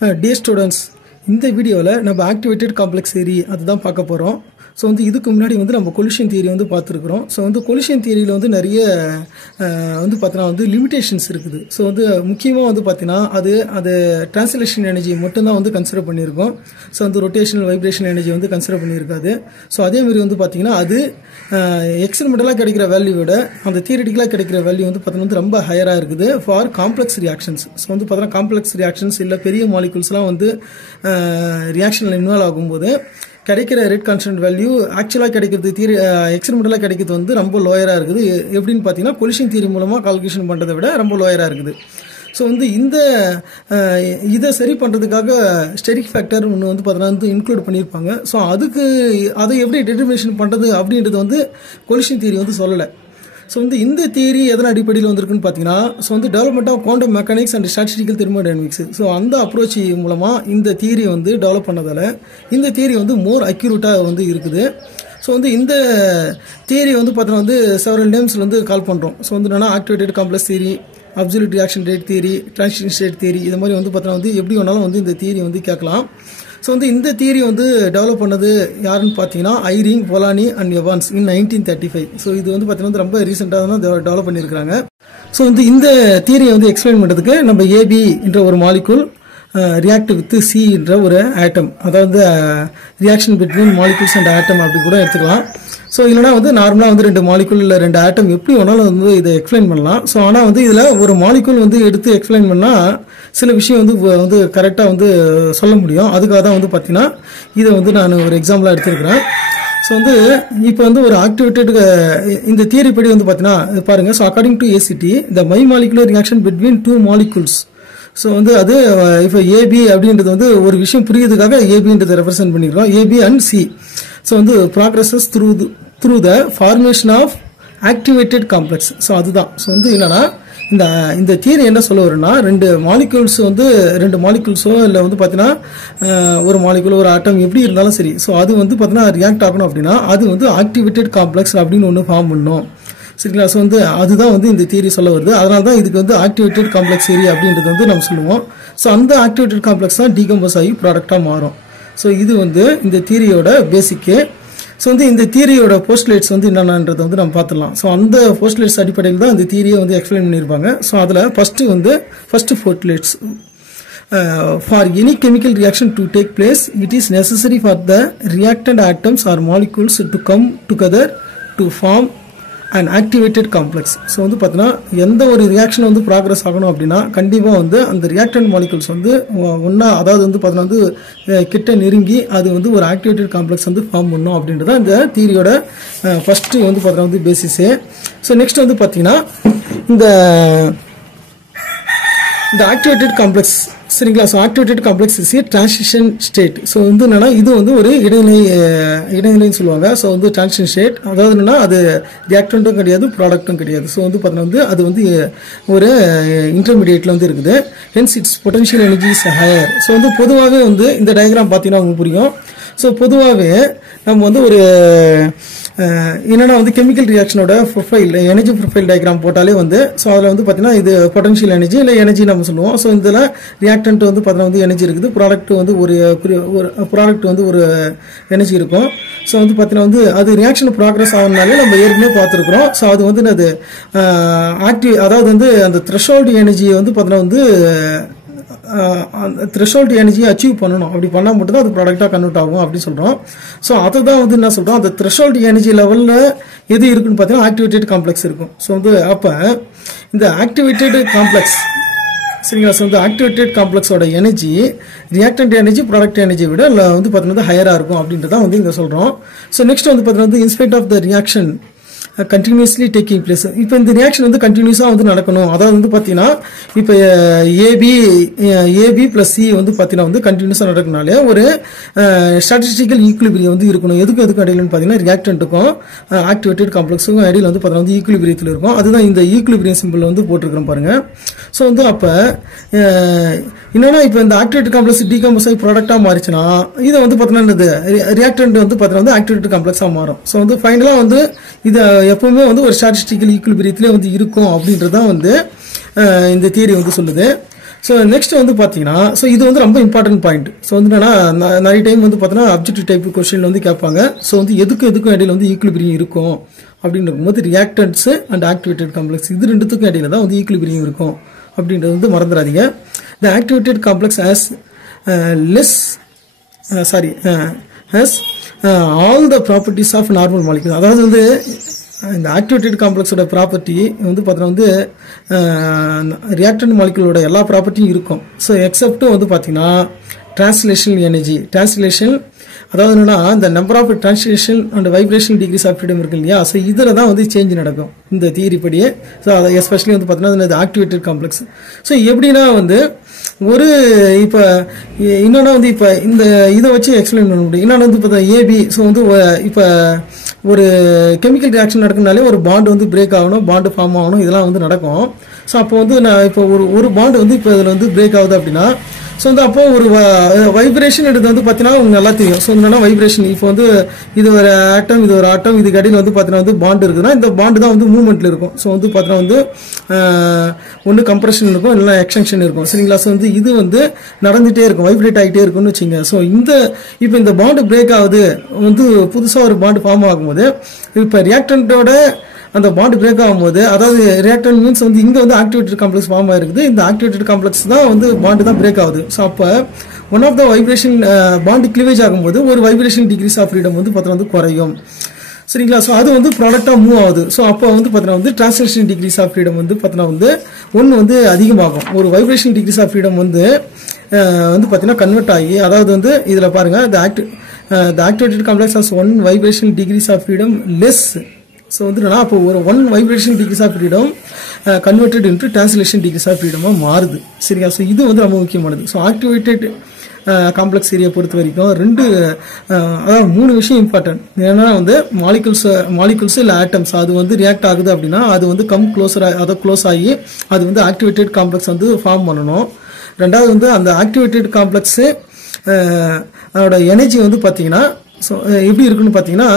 Dear students, இந்த வீடியோல நம்ம ஆக்டிவேட்டட் காம்ப்ளெக்ஸ் தியரி அதுதான் பார்க்க போறோம். சோ இதுக்கு முன்னாடி நம்ம கொலிஷன் தியரி பார்த்திருக்கிறோம். சோ கொலிஷன் தியரியில நிறைய பார்த்தா லிமிடேஷன்ஸ் இருக்குது. சோ முக்கியமா பார்த்தீனா அது டிரான்ஸ்லேஷன் எனர்ஜி மட்டும் தான் கன்சிடர் பண்ணியிருக்கோம். So rotational vibration energy consider பண்ணியிருக்காது. சோ அதே மாதிரி பார்த்தீங்கன்னா அது எக்ஸ்பெரிமெண்டலா கிடைக்கிற வேல்யூவோட அந்த தியரிட்டிக்கலா கிடைக்கிற வேல்யூ பார்த்தீங்கன்னா ரொம்ப ஹையரா இருக்குது ஃபார் காம்ப்ளெக்ஸ் ரியாக்ஷன்ஸ். சோ பார்த்தா காம்ப்ளெக்ஸ் ரியாக்ஷன்ஸ் இல்ல பெரிய மாலிகூல்ஸ்லாம் ரியாக்ஷன்ல இன்வால்வ் ஆகும்போது கிடைக்கிற ரேட் கான்ஸ்டன்ட் வேல்யூ ஆக்சுவலா கிடைக்கிறது தியரி எக்ஸ்பெரிமெண்டலா கிடைக்கிறது ரொம்ப லோயரா இருக்குது. எப்படின்னு பார்த்தீங்கன்னா கொலிஷன் தியரி மூலமா கால்குலேஷன் பண்றதை விட ரொம்ப லோயரா இருக்குது. ஸோ இந்த இதை சரி பண்ணுறதுக்காக ஸ்டெரிக் ஃபேக்டர் ஒன்று பார்த்தீங்கன்னா இன்க்ளூட் பண்ணியிருப்பாங்க. ஸோ அதை எப்படி டிட்டர்மினேஷன் பண்ணுறது அப்படின்றது கொலிஷன் தியரி சொல்லலை. ஸோ இந்த தியரி எதன் அடிப்படையில் வந்திருக்குன்னு பார்த்தீங்கன்னா development of quantum mechanics and statistical thermodynamics. So அந்த அப்ரோச் மூலமாக இந்த தியரி டெவலப் பண்ணதால இந்த தியரி மோர் அக்யூரேட்டாக இருக்குது. ஸோ இந்த தியரி பார்த்தீங்கன்னா செவரல் நேம்ஸ்ல கால் பண்ணுறோம். ஸோ என்னன்னா activated complex theory, absolute reaction rate theory, transition state theory, இது மாதிரி பார்த்தீங்கன்னா எப்படி வேணாலும் இந்த தியரி கேட்கலாம். ஸோ இந்த தியரி டெவலப் பண்ணது யாருன்னு பார்த்தீங்கன்னா Eyring, Polanyi and Evans in 1935. So இது பார்த்தீங்கன்னா ரொம்ப ரீசெண்டாக தான் டெவலப் பண்ணியிருக்காங்க. ஸோ இந்த தியரியை எக்ஸ்பிளைன் பண்ணுறதுக்கு நம்ம ஏபி என்ற ஒரு மாலிகூல் ரியாக்ட் வித் சி என்ற ஒரு ஆட்டம், அதாவது ரியாக்ஷன் பிட்வீன் மாலிகூல்ஸ் அண்ட் ஆட்டம் அப்படி கூட எடுத்துக்கலாம். ஸோ இல்லைனா நார்மலாக ரெண்டு மாலிகூல் இல்லை ரெண்டு ஆட்டம் எப்படி வேணாலும் இதை எக்ஸ்பிளைன் பண்ணலாம். ஸோ ஆனால் இதில் ஒரு மாலிகூல் எடுத்து எக்ஸ்பிளைன் பண்ணால் சில விஷயம் கரெக்டாக சொல்ல முடியும். அதுக்காக தான் பார்த்தீங்கன்னா இதை நான் ஒரு எக்ஸாம்பிளாக எடுத்துருக்கிறேன். ஸோ இப்போ ஒரு ஆக்டிவேட்டட் இந்த தியரி படி பார்த்தீங்கன்னா பாருங்க. So according to ACT the bimolecular reaction between two molecules. So அது இப்போ ஏபி அப்படின்றது ஒரு விஷயம் புரியுறதுக்காக ஏபின்றதை ரெப்ரசென்ட் பண்ணிக்கிறோம், AB and C. So progresses through the formation of activated complex. So அதுதான். ஸோ என்னன்னா இந்த தியரி என்ன சொல்ல வரும்னா ரெண்டு மாலிகூல்ஸோ இல்லை பார்த்தீங்கன்னா ஒரு மாலிகூல் ஒரு ஆட்டம் எப்படி இருந்தாலும் சரி. ஸோ அது பார்த்தீங்கன்னா ரியாக்ட் ஆகணும் அப்படின்னா அது ஆக்டிவேட்டட் காம்ப்ளெக்ஸ் அப்படின்னு ஒன்று ஃபார்ம் பண்ணணும். சரிங்களா? ஸோ அதுதான் இந்த தியரி சொல்ல வருது. அதனால தான் இதுக்கு ஆக்டிவேட்டட் காம்ப்ளெக்ஸ் தியரி அப்படின்றது நம்ம சொல்லுவோம். ஸோ அந்த ஆக்டிவேட்டட் காம்ப்ளெக்ஸ் தான் டீகம்போஸ் ஆகி ப்ராடக்டாக மாறும். ஸோ இது இந்த தியரியோட பேசிக்கு. ஸோ இந்த தியரியோட போஸ்ட்லேட்ஸ் என்னன்றதை நம்ம பார்த்துடலாம். ஸோ அந்த போஸ்ட்லேட்ஸ் அடிப்படையில் தான் இந்த தியரியை எக்ஸ்பிளைன் பண்ணியிருப்பாங்க. ஸோ அதில் first போஸ்ட்லேட்ஸ் for any chemical reaction to take place, it is necessary for the reactant atoms or molecules to come together to form an activated complex. So பார்த்தீங்கன்னா எந்த ஒரு ரியாக்ஷன் ப்ராக்ரஸ் ஆகணும் அப்படின்னா கண்டிப்பாக அந்த ரியாக்டன்ட் மாலிகூல்ஸ் ஒன்றா, அதாவது பார்த்தீங்கன்னா கிட்ட நெருங்கி அது ஒரு ஆக்டிவேட்டட் காம்ப்ளெக்ஸ் ஃபார்ம் பண்ணும் அப்படின்றத இந்த தியரியோட ஃபர்ஸ்ட் பார்த்தீங்கன்னா பேசிஸே. ஸோ நெக்ஸ்ட் பார்த்தீங்கன்னா இந்த ஆக்டிவேட்டட் காம்ப்ளெக்ஸ், சரிங்களா? So activated complex is a transition state. So என்னன்னா இது ஒரு இடைநிலைன்னு சொல்லுவாங்க. ஸோ டிரான்சிஷன் ஸ்டேட், அதாவது என்னன்னா அது ரியாக்டன்ட்டும் கிடையாது, ப்ராடக்ட்டும் கிடையாது. ஸோ பார்த்தீங்கன்னா அது ஒரு இன்டர்மீடியேட்ல இருக்குது. Hence it's potential energy is higher. So பொதுவாகவே இந்த டயக்ராம் பார்த்தீங்கன்னா உங்களுக்கு புரியும். ஸோ பொதுவாகவே நம்ம ஒரு என்னன்னா கெமிக்கல் ரியாக்ஷனோட ப்ரொஃபைல், எனர்ஜி ப்ரொஃபைல் டயக்ராம் போட்டாலே ஸோ அதில் பார்த்தீங்கன்னா இது பொட்டன்ஷியல் எனர்ஜி இல்லை எனர்ஜி நம்ம சொல்லுவோம். ஸோ இதில் ரியாக்டன்ட் பார்த்தீங்கன்னா எனர்ஜி இருக்குது, ப்ராடக்ட் ஒரு எனர்ஜி இருக்கும். ஸோ பார்த்தீங்கன்னா அது ரியாக்ஷன் ப்ராக்ரஸ் ஆகுனாலே நம்ம ஏற்கனவே பார்த்துருக்குறோம். ஸோ அது அது ஆக்டிவ், அதாவது அந்த த்ரெஷோல்டு எனர்ஜியை பார்த்தீங்கன்னா த்ரெஷோல்ட் எனர்ஜியை அச்சீவ் பண்ணணும். அப்படி பண்ணால் மட்டும் தான் அது ப்ராடக்டாக கன்வெர்ட் ஆகும் அப்படின்னு சொல்கிறோம். ஸோ அதை தான் என்ன சொல்கிறோம், அந்த த்ரெஷோல்ட் எனர்ஜி லெவலில் எது இருக்குன்னு பார்த்தீங்கன்னா ஆக்டிவேட்டட் காம்ப்ளெக்ஸ் இருக்கும். ஸோ அப்போ இந்த ஆக்டிவேட்டட் காம்ப்ளெக்ஸ், சரிங்களா? ஸோ ஆக்டிவேட்டட் காம்ப்ளெக்ஸோட energy reactant energy product energy விட பார்த்தீங்கன்னா ஹையராக இருக்கும் அப்படின்றத இங்கே சொல்கிறோம். ஸோ நெக்ஸ்ட் பார்த்தீங்கன்னா inspect of the reaction continuously taking place. இப்போ இந்த ரியாக்ஷன் கண்டினியூஸாக நடக்கணும். அதாவது பார்த்தீங்கன்னா இப்போ ஏபி பிளஸ் சி பார்த்தீங்கன்னா கண்டினியூஸாக நடக்கனாலே ஒரு ஸ்டாட்டிஸ்டிக்கல் ஈக்குலிபிரியம் இருக்கணும். எதுக்கு இடையிலன்னு பார்த்தீங்கன்னா ரியாக்டன்ட்டுக்கும் ஆக்டிவேட்டட் காம்ப்ளெக்ஸுக்கும் இடையில பார்த்தீங்கன்னா ஈக்குலிபிரியத்தில் இருக்கும். அதுதான் இந்த ஈக்குலிபிரியம் சிம்பிள் போட்டிருக்கிறோம் பாருங்க. ஸோ அப்போ என்னன்னா இப்போ இந்த ஆக்டிவேட்டட் காம்ப்ளெக்ஸ் டீகம்போஸ் ஆகி ப்ராடக்டாக மாறிச்சுன்னா இதை பார்த்தீங்கன்னா ரியாக்டன்ட் பார்த்தீங்கன்னா ஆக்டிவேட்டட் காம்ப்ளெக்ஸாக மாறும். ஸோ ஃபைனலாக இது எப்பவுமே ஒரு ஸ்டாட்டிஸ்டிக்கல் ஈக்குலிபிரியத்திலே இருக்கும் அப்படின்றதான் இந்த தியரி சொல்லுது. ஸோ நெக்ஸ்ட் வந்து பார்த்தீங்கன்னா ஸோ இது வந்து ரொம்ப இம்பார்ட்டன்ட் பாயிண்ட். ஸோ வந்து என்னன்னா நிறைய டைம் வந்து பார்த்தீங்கன்னா அப்ஜெக்டிவ் டைப் கொஸ்டின் வந்து கேட்பாங்க. ஸோ வந்து எதுக்கும் இடையில வந்து ஈக்குலிபிரியம் இருக்கும் அப்படின்னு இருக்கும்போது ரியாக்டன்ஸ் அண்ட் ஆக்டிவேட்டட் காம்ப்ளெக்ஸ் இது ரெண்டுத்துக்கும் இடையில தான் வந்து ஈக்குலிபிரியம் இருக்கும் அப்படின்றது வந்து மறந்துடாதீங்க. The activated complex has all the properties of normal molecule. அதாவது வந்து இந்த ஆக்டிவேட்டட் காம்ப்ளெக்ஸோட ப்ராப்பர்ட்டி வந்து பார்த்தீங்கன்னா வந்து ரியாக்டன்ட் மாலிகுலோட எல்லா ப்ராப்பர்ட்டியும் இருக்கும். ஸோ எக்ஸப்ட் வந்து பார்த்தீங்கன்னா டிரான்ஸ்லேஷனல் எனர்ஜி, அதாவது என்னன்னா இந்த number of translation and vibration degrees of freedom இருக்கு இல்லையா. ஸோ இதில் தான் வந்து சேஞ்ச் நடக்கும் இந்த தியரி படியே. ஸோ அதை எஸ்பெஷலி வந்து பார்த்தீங்கன்னா ஆக்டிவேட்டட் காம்ப்ளெக்ஸ். ஸோ எப்படின்னா வந்து ஒரு இப்போ இன்னொன்று வந்து இப்போ இந்த இதை வச்சு எக்ஸ்பிளைன் பண்ண முடியும். இன்னொன்று வந்து இப்போ ஏபி. ஸோ வந்து இப்போ ஒரு கெமிக்கல் ரியாக்ஷன் நடக்குனாலே ஒரு பாண்டு வந்து பிரேக் ஆகணும், பாண்டு ஃபார்ம் ஆகணும், இதெல்லாம் வந்து நடக்கும். ஸோ அப்போ வந்து நான் இப்போ ஒரு பாண்டு வந்து இப்போ இதில் வந்து பிரேக் ஆகுது அப்படின்னா ஸோ வந்து அப்போ ஒரு வைப்ரேஷன் எடுத்து வந்து பார்த்தீங்கன்னா உங்களுக்கு நல்லா தெரியும். ஸோ என்னன்னா வைப்ரேஷன் இப்போ வந்து இது ஒரு ஆட்டம், இது ஒரு ஆட்டம், இதுக்கு இடையில வந்து பார்த்தீங்கன்னா வந்து பாண்டு இருக்குதுன்னா இந்த பாண்டு தான் வந்து மூவ்மெண்ட்ல இருக்கும். ஸோ வந்து பார்த்தீங்கன்னா வந்து ஒன்று கம்ப்ரெஷன் இருக்கும், இல்லைன்னா எக்ஸ்டென்ஷன் இருக்கும். சரிங்களா. ஸோ வந்து இது வந்து நடந்துகிட்டே இருக்கும், வைப்ரேட் ஆகிட்டே இருக்கும்னு வச்சுங்க. ஸோ இப்போ இந்த பாண்டு பிரேக் ஆகுது, வந்து புதுசாக ஒரு பாண்டு ஃபார்ம் ஆகும்போது இப்போ ரியாக்டன்ட்டோட அந்த பாண்ட் பிரேக் ஆகும்போது, அதாவது ரியாக்டன்ட் மீன்ஸ் வந்து இங்கே வந்து ஆக்டிவேட்டட் காம்ப்ளெக்ஸ் ஃபார்ம் ஆயிருக்குது, இந்த ஆக்டிவேட்டட் காம்ப்ளெக்ஸ் தான் வந்து பாண்டு தான் பிரேக் ஆகுது. ஸோ அப்போ one of the vibration bond cleavage ஆகும்போது ஒரு வைப்ரேஷன் டிகிரிஸ் ஆஃப் ஃப்ரீடம் வந்து பார்த்தீங்கன்னா வந்து குறையும். சரிங்களா. ஸோ அது வந்து ப்ராடக்டாக மூவ் ஆகுது. ஸோ அப்போ வந்து பார்த்தீங்கன்னா வந்து டிரான்ஸ்லேஷன் டிகிரிஸ் ஆஃப் ஃப்ரீடம் வந்து பார்த்தீங்கன்னா வந்து ஒன்று வந்து அதிகமாகும். ஒரு வைப்ரேஷன் டிகிரிஸ் ஆஃப் ஃப்ரீடம் வந்து பார்த்தீங்கன்னா கன்வெர்ட் ஆகி, அதாவது வந்து இதில் பாருங்க the activated complex has one vibration degrees of freedom less. So வந்து அப்போ ஒரு 1 vibration degrees of freedom converted into translation degrees of ஃப்ரீடமாக மாறுது. சரியா. ஸோ இது வந்து ரொம்ப முக்கியமானது. ஸோ ஆக்டிவேட்டட் காம்ப்ளெக்ஸ் ஏரியா பொறுத்த வரைக்கும் அதாவது 3 விஷயம் இம்பார்ட்டன்ட். ஏன்னா வந்து மாலிகுல்ஸ் இல்லை ஆட்டம்ஸ் அது வந்து ரியாக்ட் ஆகுது அப்படின்னா அது வந்து க்ளோஸ் ஆகி அது வந்து ஆக்டிவேட்டட் காம்ப்ளெக்ஸ் வந்து ஃபார்ம் பண்ணணும். ரெண்டாவது வந்து அந்த ஆக்டிவேட்டட் காம்ப்ளெக்ஸு அதோட எனர்ஜி வந்து பார்த்தீங்கன்னா ஸோ எப்படி இருக்குன்னு பார்த்தீங்கன்னா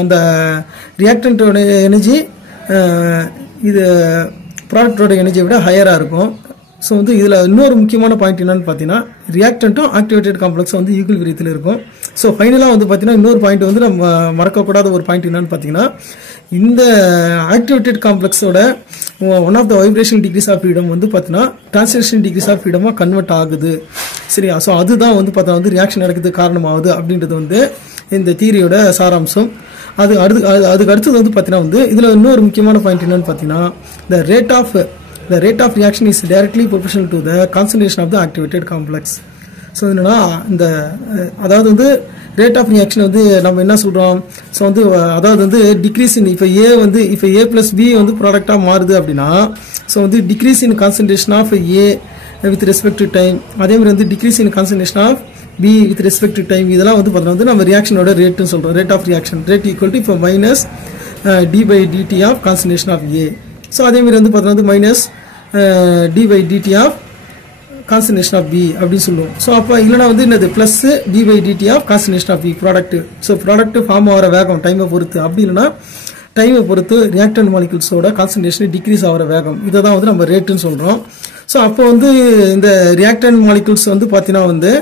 அந்த ரியாக்டன்ட்டோட எனர்ஜி இது ப்ராடக்டோட எனர்ஜியை விட ஹையராக இருக்கும். ஸோ வந்து இதில் இன்னொரு முக்கியமான பாயிண்ட் என்னன்னு பார்த்தீங்கன்னா ரியாக்டன்ட்டும் ஆக்டிவேட்டட் காம்ப்ளெக்ஸ் வந்து ஈக்குவல் இருக்கும். ஸோ ஃபைனலாக வந்து பார்த்தீங்கன்னா இன்னொரு பாயிண்ட் வந்து நம்ம மறக்கக்கூடாத ஒரு பாயிண்ட் என்னன்னு பார்த்தீங்கன்னா இந்த ஆக்டிவேட்டட் காம்ப்ளெக்ஸோட one of the vibration degrees of freedom வந்து பார்த்தீங்கன்னா டிரான்ஸ்லேஷன் டிகிரிஸ் ஆஃப் ஃப்ரீடமாக கன்வெர்ட் ஆகுது. சரியா. ஸோ அதுதான் வந்து பார்த்தா வந்து ரியாக்ஷன் நடக்குது காரணமாகுது அப்படின்றது வந்து இந்த தியரியோட சாராம்சம். அதுக்கு அடுத்தது வந்து பார்த்தீங்கன்னா வந்து இதில் இன்னொரு முக்கியமான பாயிண்ட் என்னன்னு பார்த்தீங்கன்னா the rate of reaction is directly proportional to the concentration of the activated complex. So என்னன்னா இந்த அதாவது வந்து ரேட் ஆஃப் ரியாக்ஷன் வந்து நம்ம என்ன சொல்கிறோம். ஸோ வந்து அதாவது வந்து டிக்ரீஸ் இன் இப்போ ஏ ப்ளஸ் பி வந்து ப்ராடக்டாக மாறுது அப்படின்னா ஸோ வந்து decrease in concentration of A with respect to time, அதே மாதிரி வந்து decrease in concentration of B with respect to time, இதெல்லாம் வந்து பார்த்தீங்கன்னா வந்து நம்ம ரியாக்ஷனோட ரேட்னு சொல்கிறோம். Rate of reaction rate equal to இப்போ minus d/dt of concentration of A. So அதே மாதிரி வந்து பார்த்தீங்கன்னா வந்து minus d/dt of concentration of B அப்படின்னு சொல்லுவோம். ஸோ அப்போ இல்லைனா வந்து என்னது plus d/dt of concentration of B product. So product form ஆகிற வேகம் டைமை பொறுத்து, அப்படி இல்லைனா டைமை பொறுத்து ரியாக்டன்ட் மாலிகுல்ஸோட கான்சன்ட்ரேஷன் டிக்ரீஸ் ஆகிற வேகம், இதை தான் வந்து நம்ம ரேட்டுன்னு சொல்கிறோம். ஸோ அப்போ வந்து இந்த ரியாக்டன்ட் மாலிகுல்ஸ் வந்து பார்த்தீங்கன்னா வந்து